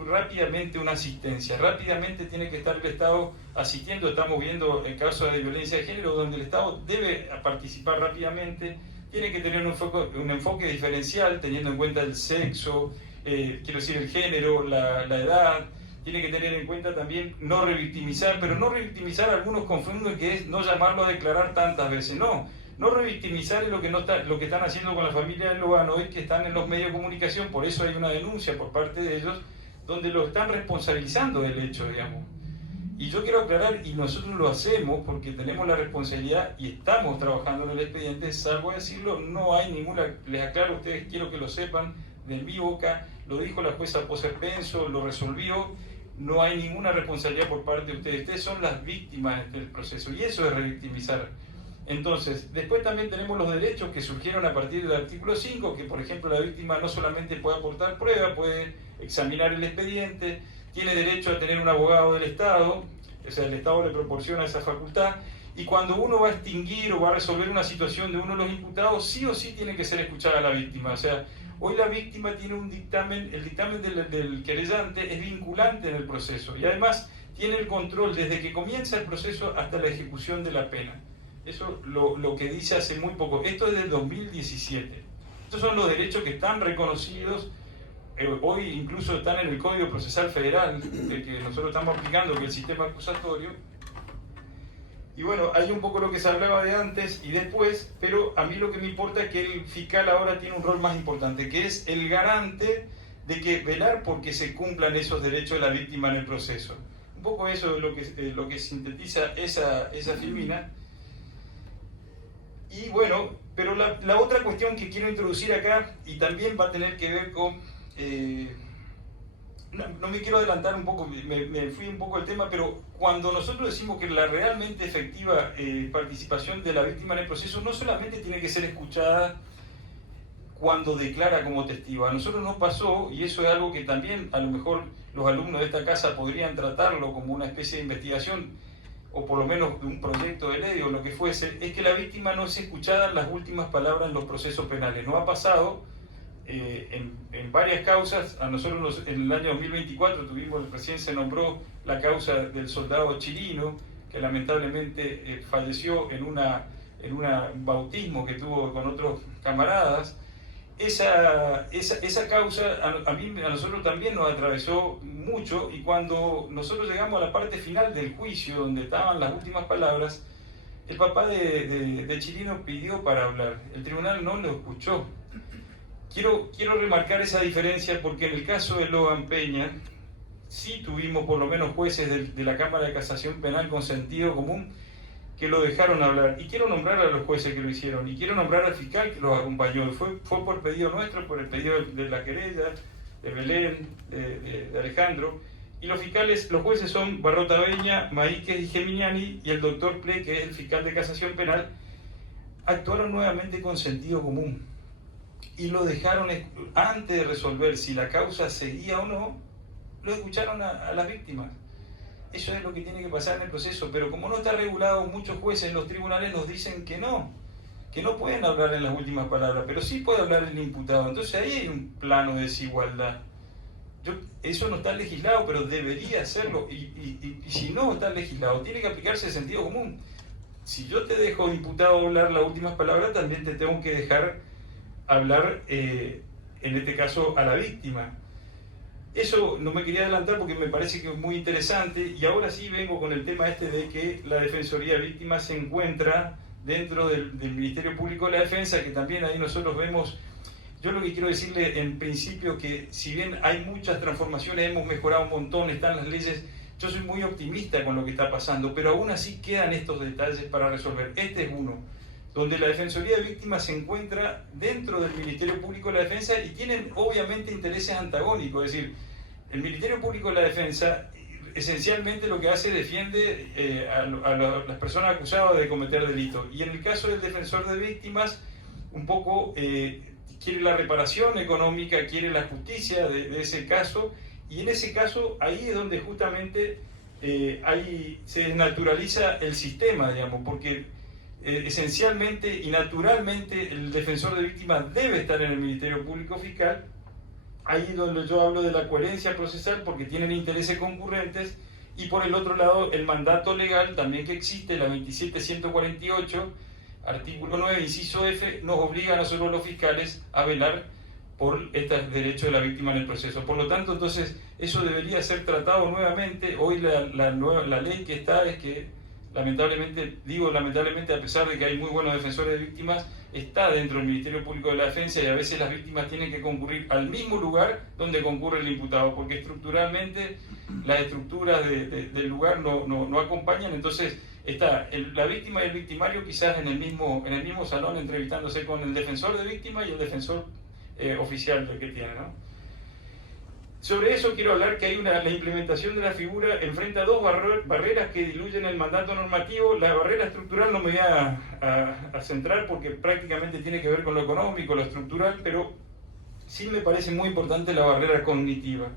rápidamente una asistencia, rápidamente tiene que estar el Estado asistiendo. Estamos viendo el caso de violencia de género, donde el Estado debe participar rápidamente, tiene que tener un enfoque diferencial, teniendo en cuenta el sexo, quiero decir el género, la edad. Tiene que tener en cuenta también no revictimizar, pero no revictimizar, algunos confunden que es no llamarlo a declarar tantas veces. No revictimizar es lo que están haciendo con la familia de Logan hoy, que están en los medios de comunicación. Por eso hay una denuncia por parte de ellos, donde lo están responsabilizando del hecho, digamos. Y yo quiero aclarar, y nosotros lo hacemos porque tenemos la responsabilidad y estamos trabajando en el expediente, salvo decirlo, no hay ninguna, les aclaro a ustedes, quiero que lo sepan, de mi boca, lo dijo la jueza Poser Penso, lo resolvió, no hay ninguna responsabilidad por parte de ustedes son las víctimas del proceso, y eso es revictimizar. Entonces, después también tenemos los derechos que surgieron a partir del artículo 5, que por ejemplo la víctima no solamente puede aportar prueba, puede examinar el expediente, tiene derecho a tener un abogado del Estado, o sea, el Estado le proporciona esa facultad, y cuando uno va a extinguir o va a resolver una situación de uno de los imputados, sí o sí tiene que ser escuchada la víctima. O sea, hoy la víctima tiene un dictamen, el dictamen del querellante es vinculante en el proceso, y además tiene el control desde que comienza el proceso hasta la ejecución de la pena. Eso lo que dice hace muy poco. Esto es del 2017. Estos son los derechos que están reconocidos hoy incluso están en el Código Procesal Federal, que nosotros estamos aplicando, que es el sistema acusatorio. Y bueno, hay un poco lo que se hablaba de antes y después, pero a mí lo que me importa es que el fiscal ahora tiene un rol más importante, que es el garante de que velar porque se cumplan esos derechos de la víctima en el proceso. Un poco eso es lo que sintetiza esa filmina. Y bueno, pero la otra cuestión que quiero introducir acá, y también va a tener que ver con... no me quiero adelantar un poco, me fui un poco del tema, pero cuando nosotros decimos que la realmente efectiva participación de la víctima en el proceso no solamente tiene que ser escuchada cuando declara como testigo. A nosotros nos pasó, y eso es algo que también a lo mejor los alumnos de esta casa podrían tratarlo como una especie de investigación, o por lo menos de un proyecto de ley o lo que fuese, es que la víctima no es escuchada en las últimas palabras en los procesos penales. Nos ha pasado en varias causas. A nosotros en el año 2024 recién se nombró la causa del soldado chileno, que lamentablemente falleció en un bautismo que tuvo con otros camaradas. Esa causa a nosotros también nos atravesó mucho, y cuando nosotros llegamos a la parte final del juicio, donde estaban las últimas palabras, el papá de Chileno pidió para hablar. El tribunal no lo escuchó. Quiero remarcar esa diferencia porque en el caso de Logan Peña sí tuvimos por lo menos jueces de la Cámara de Casación Penal con sentido común que lo dejaron hablar. Y quiero nombrar a los jueces que lo hicieron, y quiero nombrar al fiscal que los acompañó. Fue por pedido nuestro, por el pedido de la querella, de Belén, de Alejandro. Y los jueces son Barrota Beña, Maíquez y Geminiani, y el doctor Ple, que es el fiscal de Casación Penal. Actuaron nuevamente con sentido común y lo dejaron, antes de resolver si la causa seguía o no, lo escucharon a las víctimas. Eso es lo que tiene que pasar en el proceso, pero como no está regulado, muchos jueces en los tribunales nos dicen que no pueden hablar en las últimas palabras, pero sí puede hablar el imputado. Entonces ahí hay un plano de desigualdad. Eso no está legislado, pero debería hacerlo, y si no está legislado, tiene que aplicarse el sentido común. Si yo te dejo imputado hablar las últimas palabras, también te tengo que dejar hablar, en este caso, a la víctima. Eso no me quería adelantar porque me parece que es muy interesante, y ahora sí vengo con el tema de que la Defensoría de Víctimas se encuentra dentro del Ministerio Público de la Defensa, que también ahí nosotros vemos. Yo lo que quiero decirle en principio, que si bien hay muchas transformaciones, hemos mejorado un montón, están las leyes, yo soy muy optimista con lo que está pasando, pero aún así quedan estos detalles para resolver. Este es uno, donde la Defensoría de Víctimas se encuentra dentro del Ministerio Público de la Defensa y tienen obviamente intereses antagónicos. Es decir, el Ministerio Público de la Defensa esencialmente lo que hace es defiende a las personas acusadas de cometer delitos, y en el caso del Defensor de Víctimas un poco quiere la reparación económica, quiere la justicia de ese caso, y en ese caso ahí es donde justamente ahí se desnaturaliza el sistema, digamos, porque esencialmente y naturalmente el Defensor de Víctimas debe estar en el Ministerio Público Fiscal. Ahí es donde yo hablo de la coherencia procesal, porque tienen intereses concurrentes, y por el otro lado el mandato legal también que existe, la 27148, artículo 9, inciso F, nos obliga a nosotros los fiscales a velar por estos derechos de la víctima en el proceso. Por lo tanto, entonces, eso debería ser tratado nuevamente. Hoy la ley que está es que, lamentablemente, a pesar de que hay muy buenos defensores de víctimas, está dentro del Ministerio Público de la Defensa, y a veces las víctimas tienen que concurrir al mismo lugar donde concurre el imputado, porque estructuralmente las estructuras del lugar no acompañan. Entonces está la víctima y el victimario quizás en el mismo salón, entrevistándose con el defensor de víctima y el defensor oficial que tiene, ¿no? Sobre eso quiero hablar que hay la implementación de la figura enfrenta dos barreras que diluyen el mandato normativo. La barrera estructural no me voy a centrar porque prácticamente tiene que ver con lo económico, lo estructural, pero sí me parece muy importante la barrera cognitiva.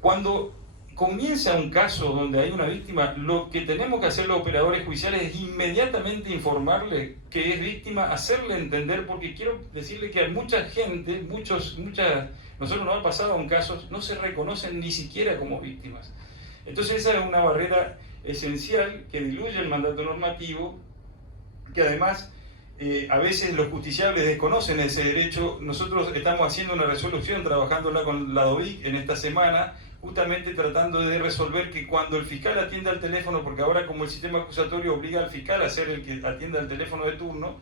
Cuando comienza un caso donde hay una víctima, lo que tenemos que hacer los operadores judiciales es inmediatamente informarle que es víctima, hacerle entender, porque quiero decirle que a mucha gente, nosotros nos ha pasado en casos, no se reconocen ni siquiera como víctimas. Entonces esa es una barrera esencial que diluye el mandato normativo, que además A veces los justiciables desconocen ese derecho. Nosotros estamos haciendo una resolución, trabajándola con la DOVIC en esta semana, justamente tratando de resolver que cuando el fiscal atienda al teléfono, porque ahora como el sistema acusatorio obliga al fiscal a ser el que atienda el teléfono de turno,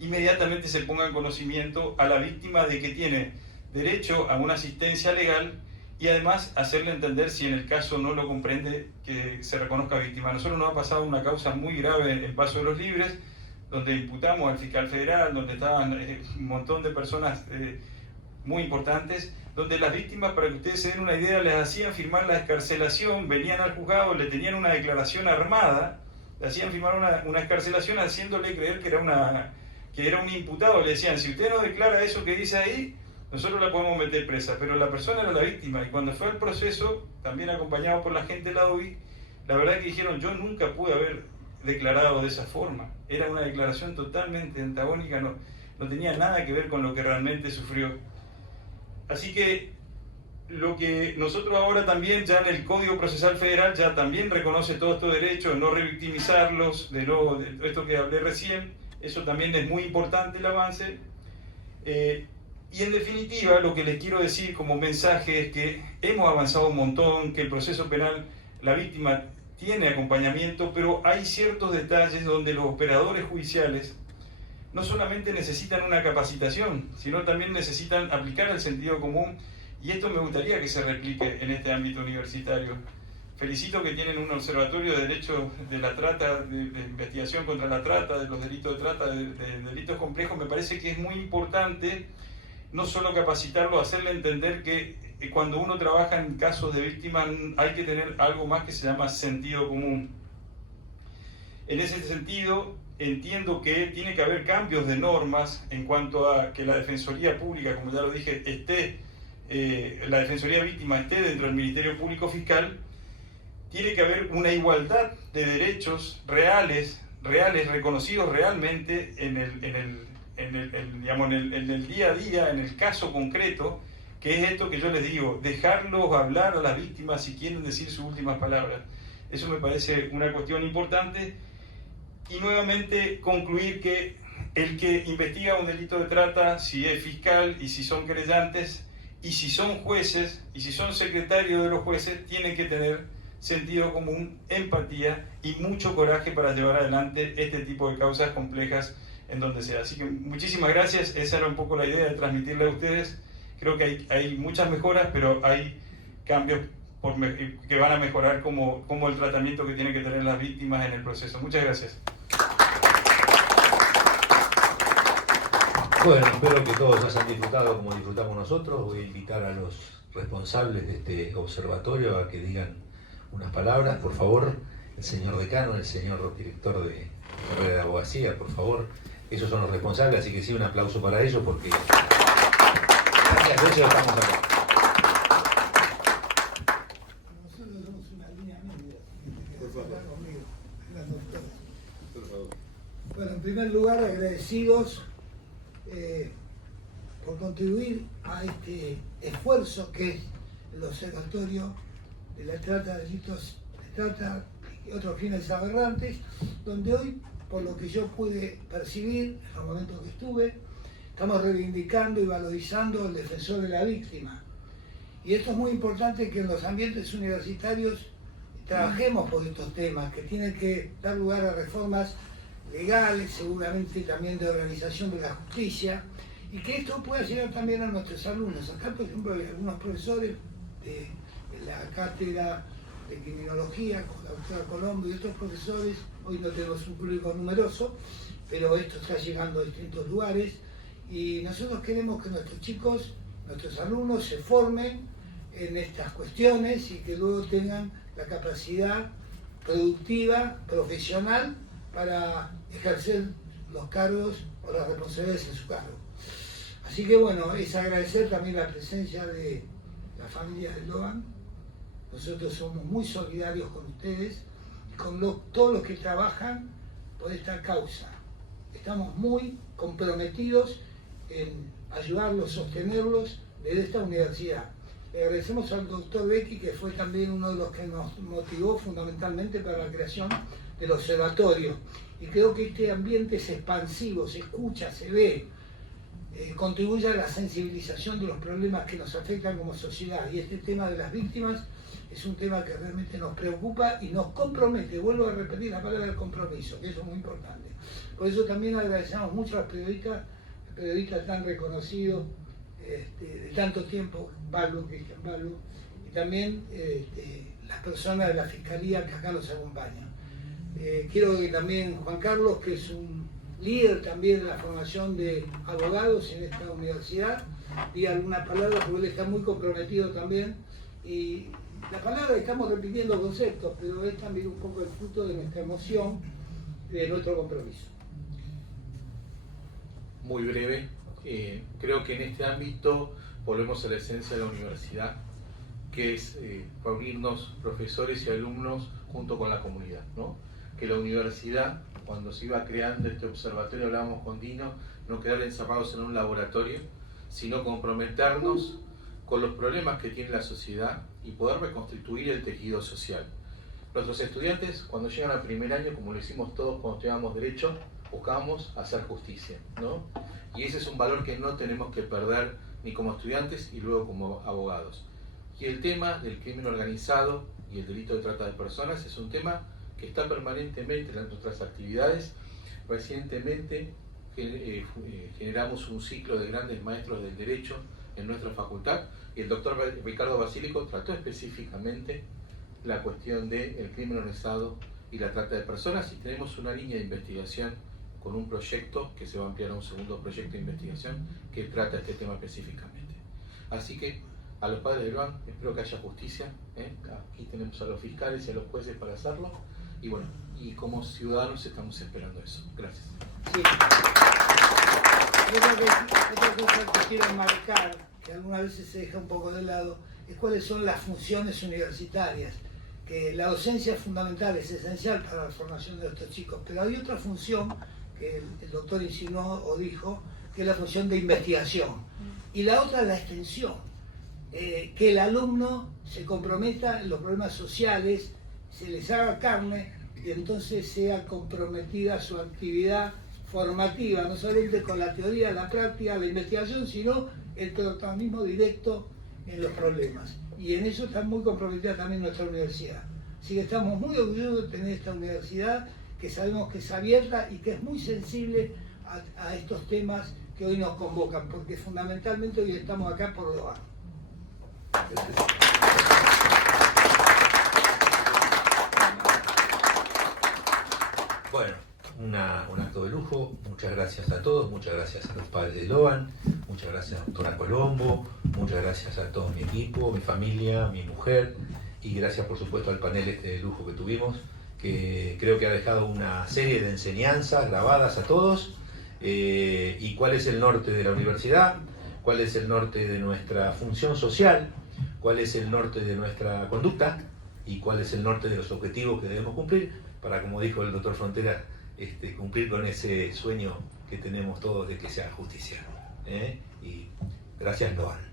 inmediatamente se ponga en conocimiento a la víctima de que tiene derecho a una asistencia legal y además hacerle entender, si en el caso no lo comprende, que se reconozca víctima. A nosotros nos ha pasado una causa muy grave en Paso de los Libres, donde imputamos al fiscal federal, donde estaban un montón de personas muy importantes, donde las víctimas, para que ustedes se den una idea, les hacían firmar la excarcelación, venían al juzgado, le tenían una declaración armada, le hacían firmar una excarcelación haciéndole creer que era un imputado. Le decían, si usted no declara eso que dice ahí, nosotros la podemos meter presa, pero la persona era la víctima. Y cuando fue al proceso, también acompañado por la gente de la DOVIC, la verdad que dijeron, yo nunca pude haber declarado de esa forma. Era una declaración totalmente antagónica, no tenía nada que ver con lo que realmente sufrió. Así que lo que nosotros ahora también, ya en el Código Procesal Federal, ya también reconoce todos estos derechos, de no revictimizarlos, de esto que hablé recién, eso también es muy importante el avance. Y en definitiva, lo que les quiero decir como mensaje es que hemos avanzado un montón, que el proceso penal, la víctima tiene acompañamiento, pero hay ciertos detalles donde los operadores judiciales no solamente necesitan una capacitación, sino también necesitan aplicar el sentido común, y esto me gustaría que se replique en este ámbito universitario. Felicito que tienen un observatorio de derechos de la trata, de investigación contra la trata, de los delitos de trata, de delitos complejos. Me parece que es muy importante no solo capacitarlo, hacerle entender que cuando uno trabaja en casos de víctimas hay que tener algo más que se llama sentido común. En ese sentido, entiendo que tiene que haber cambios de normas en cuanto a que la Defensoría Pública, como ya lo dije, la Defensoría Víctima esté dentro del Ministerio Público Fiscal. Tiene que haber una igualdad de derechos reales, reconocidos realmente en el día a día, en el caso concreto, que es esto que yo les digo, dejarlos hablar a las víctimas si quieren decir sus últimas palabras. Eso me parece una cuestión importante. Y nuevamente concluir que el que investiga un delito de trata, si es fiscal y si son querellantes, y si son jueces, y si son secretarios de los jueces, tienen que tener sentido común, empatía y mucho coraje para llevar adelante este tipo de causas complejas en donde sea. Así que muchísimas gracias, esa era un poco la idea de transmitirle a ustedes. Creo que hay muchas mejoras, pero hay cambios que van a mejorar como el tratamiento que tienen que tener las víctimas en el proceso. Muchas gracias. Bueno, espero que todos hayan disfrutado como disfrutamos nosotros. Voy a invitar a los responsables de este observatorio a que digan unas palabras, por favor. El señor decano, el señor director de carrera de abogacía, por favor. Esos son los responsables, así que sí, un aplauso para ellos porque gracias a ellos estamos acá. Nosotros somos una línea media. Por favor. Bueno, en primer lugar, agradecidos por contribuir a este esfuerzo que es el observatorio de la trata, delitos de trata y otros fines aberrantes, donde hoy, por lo que yo pude percibir en los momentos que estuve, estamos reivindicando y valorizando el defensor de la víctima. Y esto es muy importante, que en los ambientes universitarios trabajemos por estos temas, que tienen que dar lugar a reformas legales, seguramente también de organización de la justicia, y que esto pueda llegar también a nuestros alumnos. Acá, por ejemplo, hay algunos profesores de la cátedra de criminología, con la doctora Colombo y otros profesores. Hoy no tenemos un público numeroso, pero esto está llegando a distintos lugares, y nosotros queremos que nuestros chicos, nuestros alumnos, se formen en estas cuestiones y que luego tengan la capacidad productiva, profesional, para ejercer los cargos o las responsabilidades en su cargo. Así que bueno, es agradecer también la presencia de la familia del Logan. Nosotros somos muy solidarios con ustedes y con todos los que trabajan por esta causa. Estamos muy comprometidos en ayudarlos, sostenerlos desde esta universidad. Le agradecemos al doctor Becky, que fue también uno de los que nos motivó fundamentalmente para la creación del observatorio. Y creo que este ambiente es expansivo, se escucha, se ve, contribuye a la sensibilización de los problemas que nos afectan como sociedad. Y este tema de las víctimas es un tema que realmente nos preocupa y nos compromete. Vuelvo a repetir la palabra del compromiso, que eso es muy importante. Por eso también agradecemos mucho a los periodistas tan reconocidos de tanto tiempo, Cristian Balbo, y también las personas de la Fiscalía que acá nos acompañan. Quiero que también Juan Carlos, que es un líder también de la formación de abogados en esta universidad, diga algunas palabras porque él está muy comprometido también. Y la palabra, estamos repitiendo conceptos, pero es también un poco el fruto de nuestra emoción, de nuestro compromiso. Muy breve. Creo que en este ámbito volvemos a la esencia de la universidad, que es reunirnos profesores y alumnos junto con la comunidad, ¿no? Que la universidad, cuando se iba creando este observatorio, hablábamos con Dino, no quedar encerrados en un laboratorio, sino comprometernos con los problemas que tiene la sociedad y poder reconstituir el tejido social. Nuestros estudiantes, cuando llegan al primer año, como lo hicimos todos cuando estudiábamos Derecho, buscamos hacer justicia, ¿no? Y ese es un valor que no tenemos que perder ni como estudiantes y luego como abogados. Y el tema del crimen organizado y el delito de trata de personas es un tema que está permanentemente en nuestras actividades. Recientemente generamos un ciclo de grandes maestros del derecho en nuestra facultad y el doctor Ricardo Basílico trató específicamente la cuestión del crimen organizado y la trata de personas, y tenemos una línea de investigación con un proyecto que se va a ampliar a un segundo proyecto de investigación que trata este tema específicamente. Así que a los padres del BAN espero que haya justicia, aquí tenemos a los fiscales y a los jueces para hacerlo, y bueno, y como ciudadanos estamos esperando eso. Gracias. Sí. Otra cosa que quiero marcar, que algunas veces se deja un poco de lado, es cuáles son las funciones universitarias. Que la docencia es fundamental, es esencial para la formación de estos chicos, pero hay otra función que el doctor insinuó o dijo, que es la función de investigación. Y la otra es la extensión, que el alumno se comprometa en los problemas sociales, se les haga carne y entonces sea comprometida su actividad formativa, no solamente con la teoría, la práctica, la investigación, sino el protagonismo directo en los problemas. Y en eso está muy comprometida también nuestra universidad. Así que estamos muy orgullosos de tener esta universidad, que sabemos que es abierta y que es muy sensible a estos temas que hoy nos convocan, porque fundamentalmente hoy estamos acá por lo bajo. Bueno, un acto de lujo. Muchas gracias a todos, muchas gracias a los padres de Loan, muchas gracias a la doctora Colombo, muchas gracias a todo mi equipo, mi familia, mi mujer, y gracias por supuesto al panel de lujo que tuvimos, que creo que ha dejado una serie de enseñanzas grabadas a todos. Y cuál es el norte de la universidad, cuál es el norte de nuestra función social, cuál es el norte de nuestra conducta y cuál es el norte de los objetivos que debemos cumplir para, como dijo el doctor Frontera, cumplir con ese sueño que tenemos todos de que se haga justicia. Y gracias, Loan.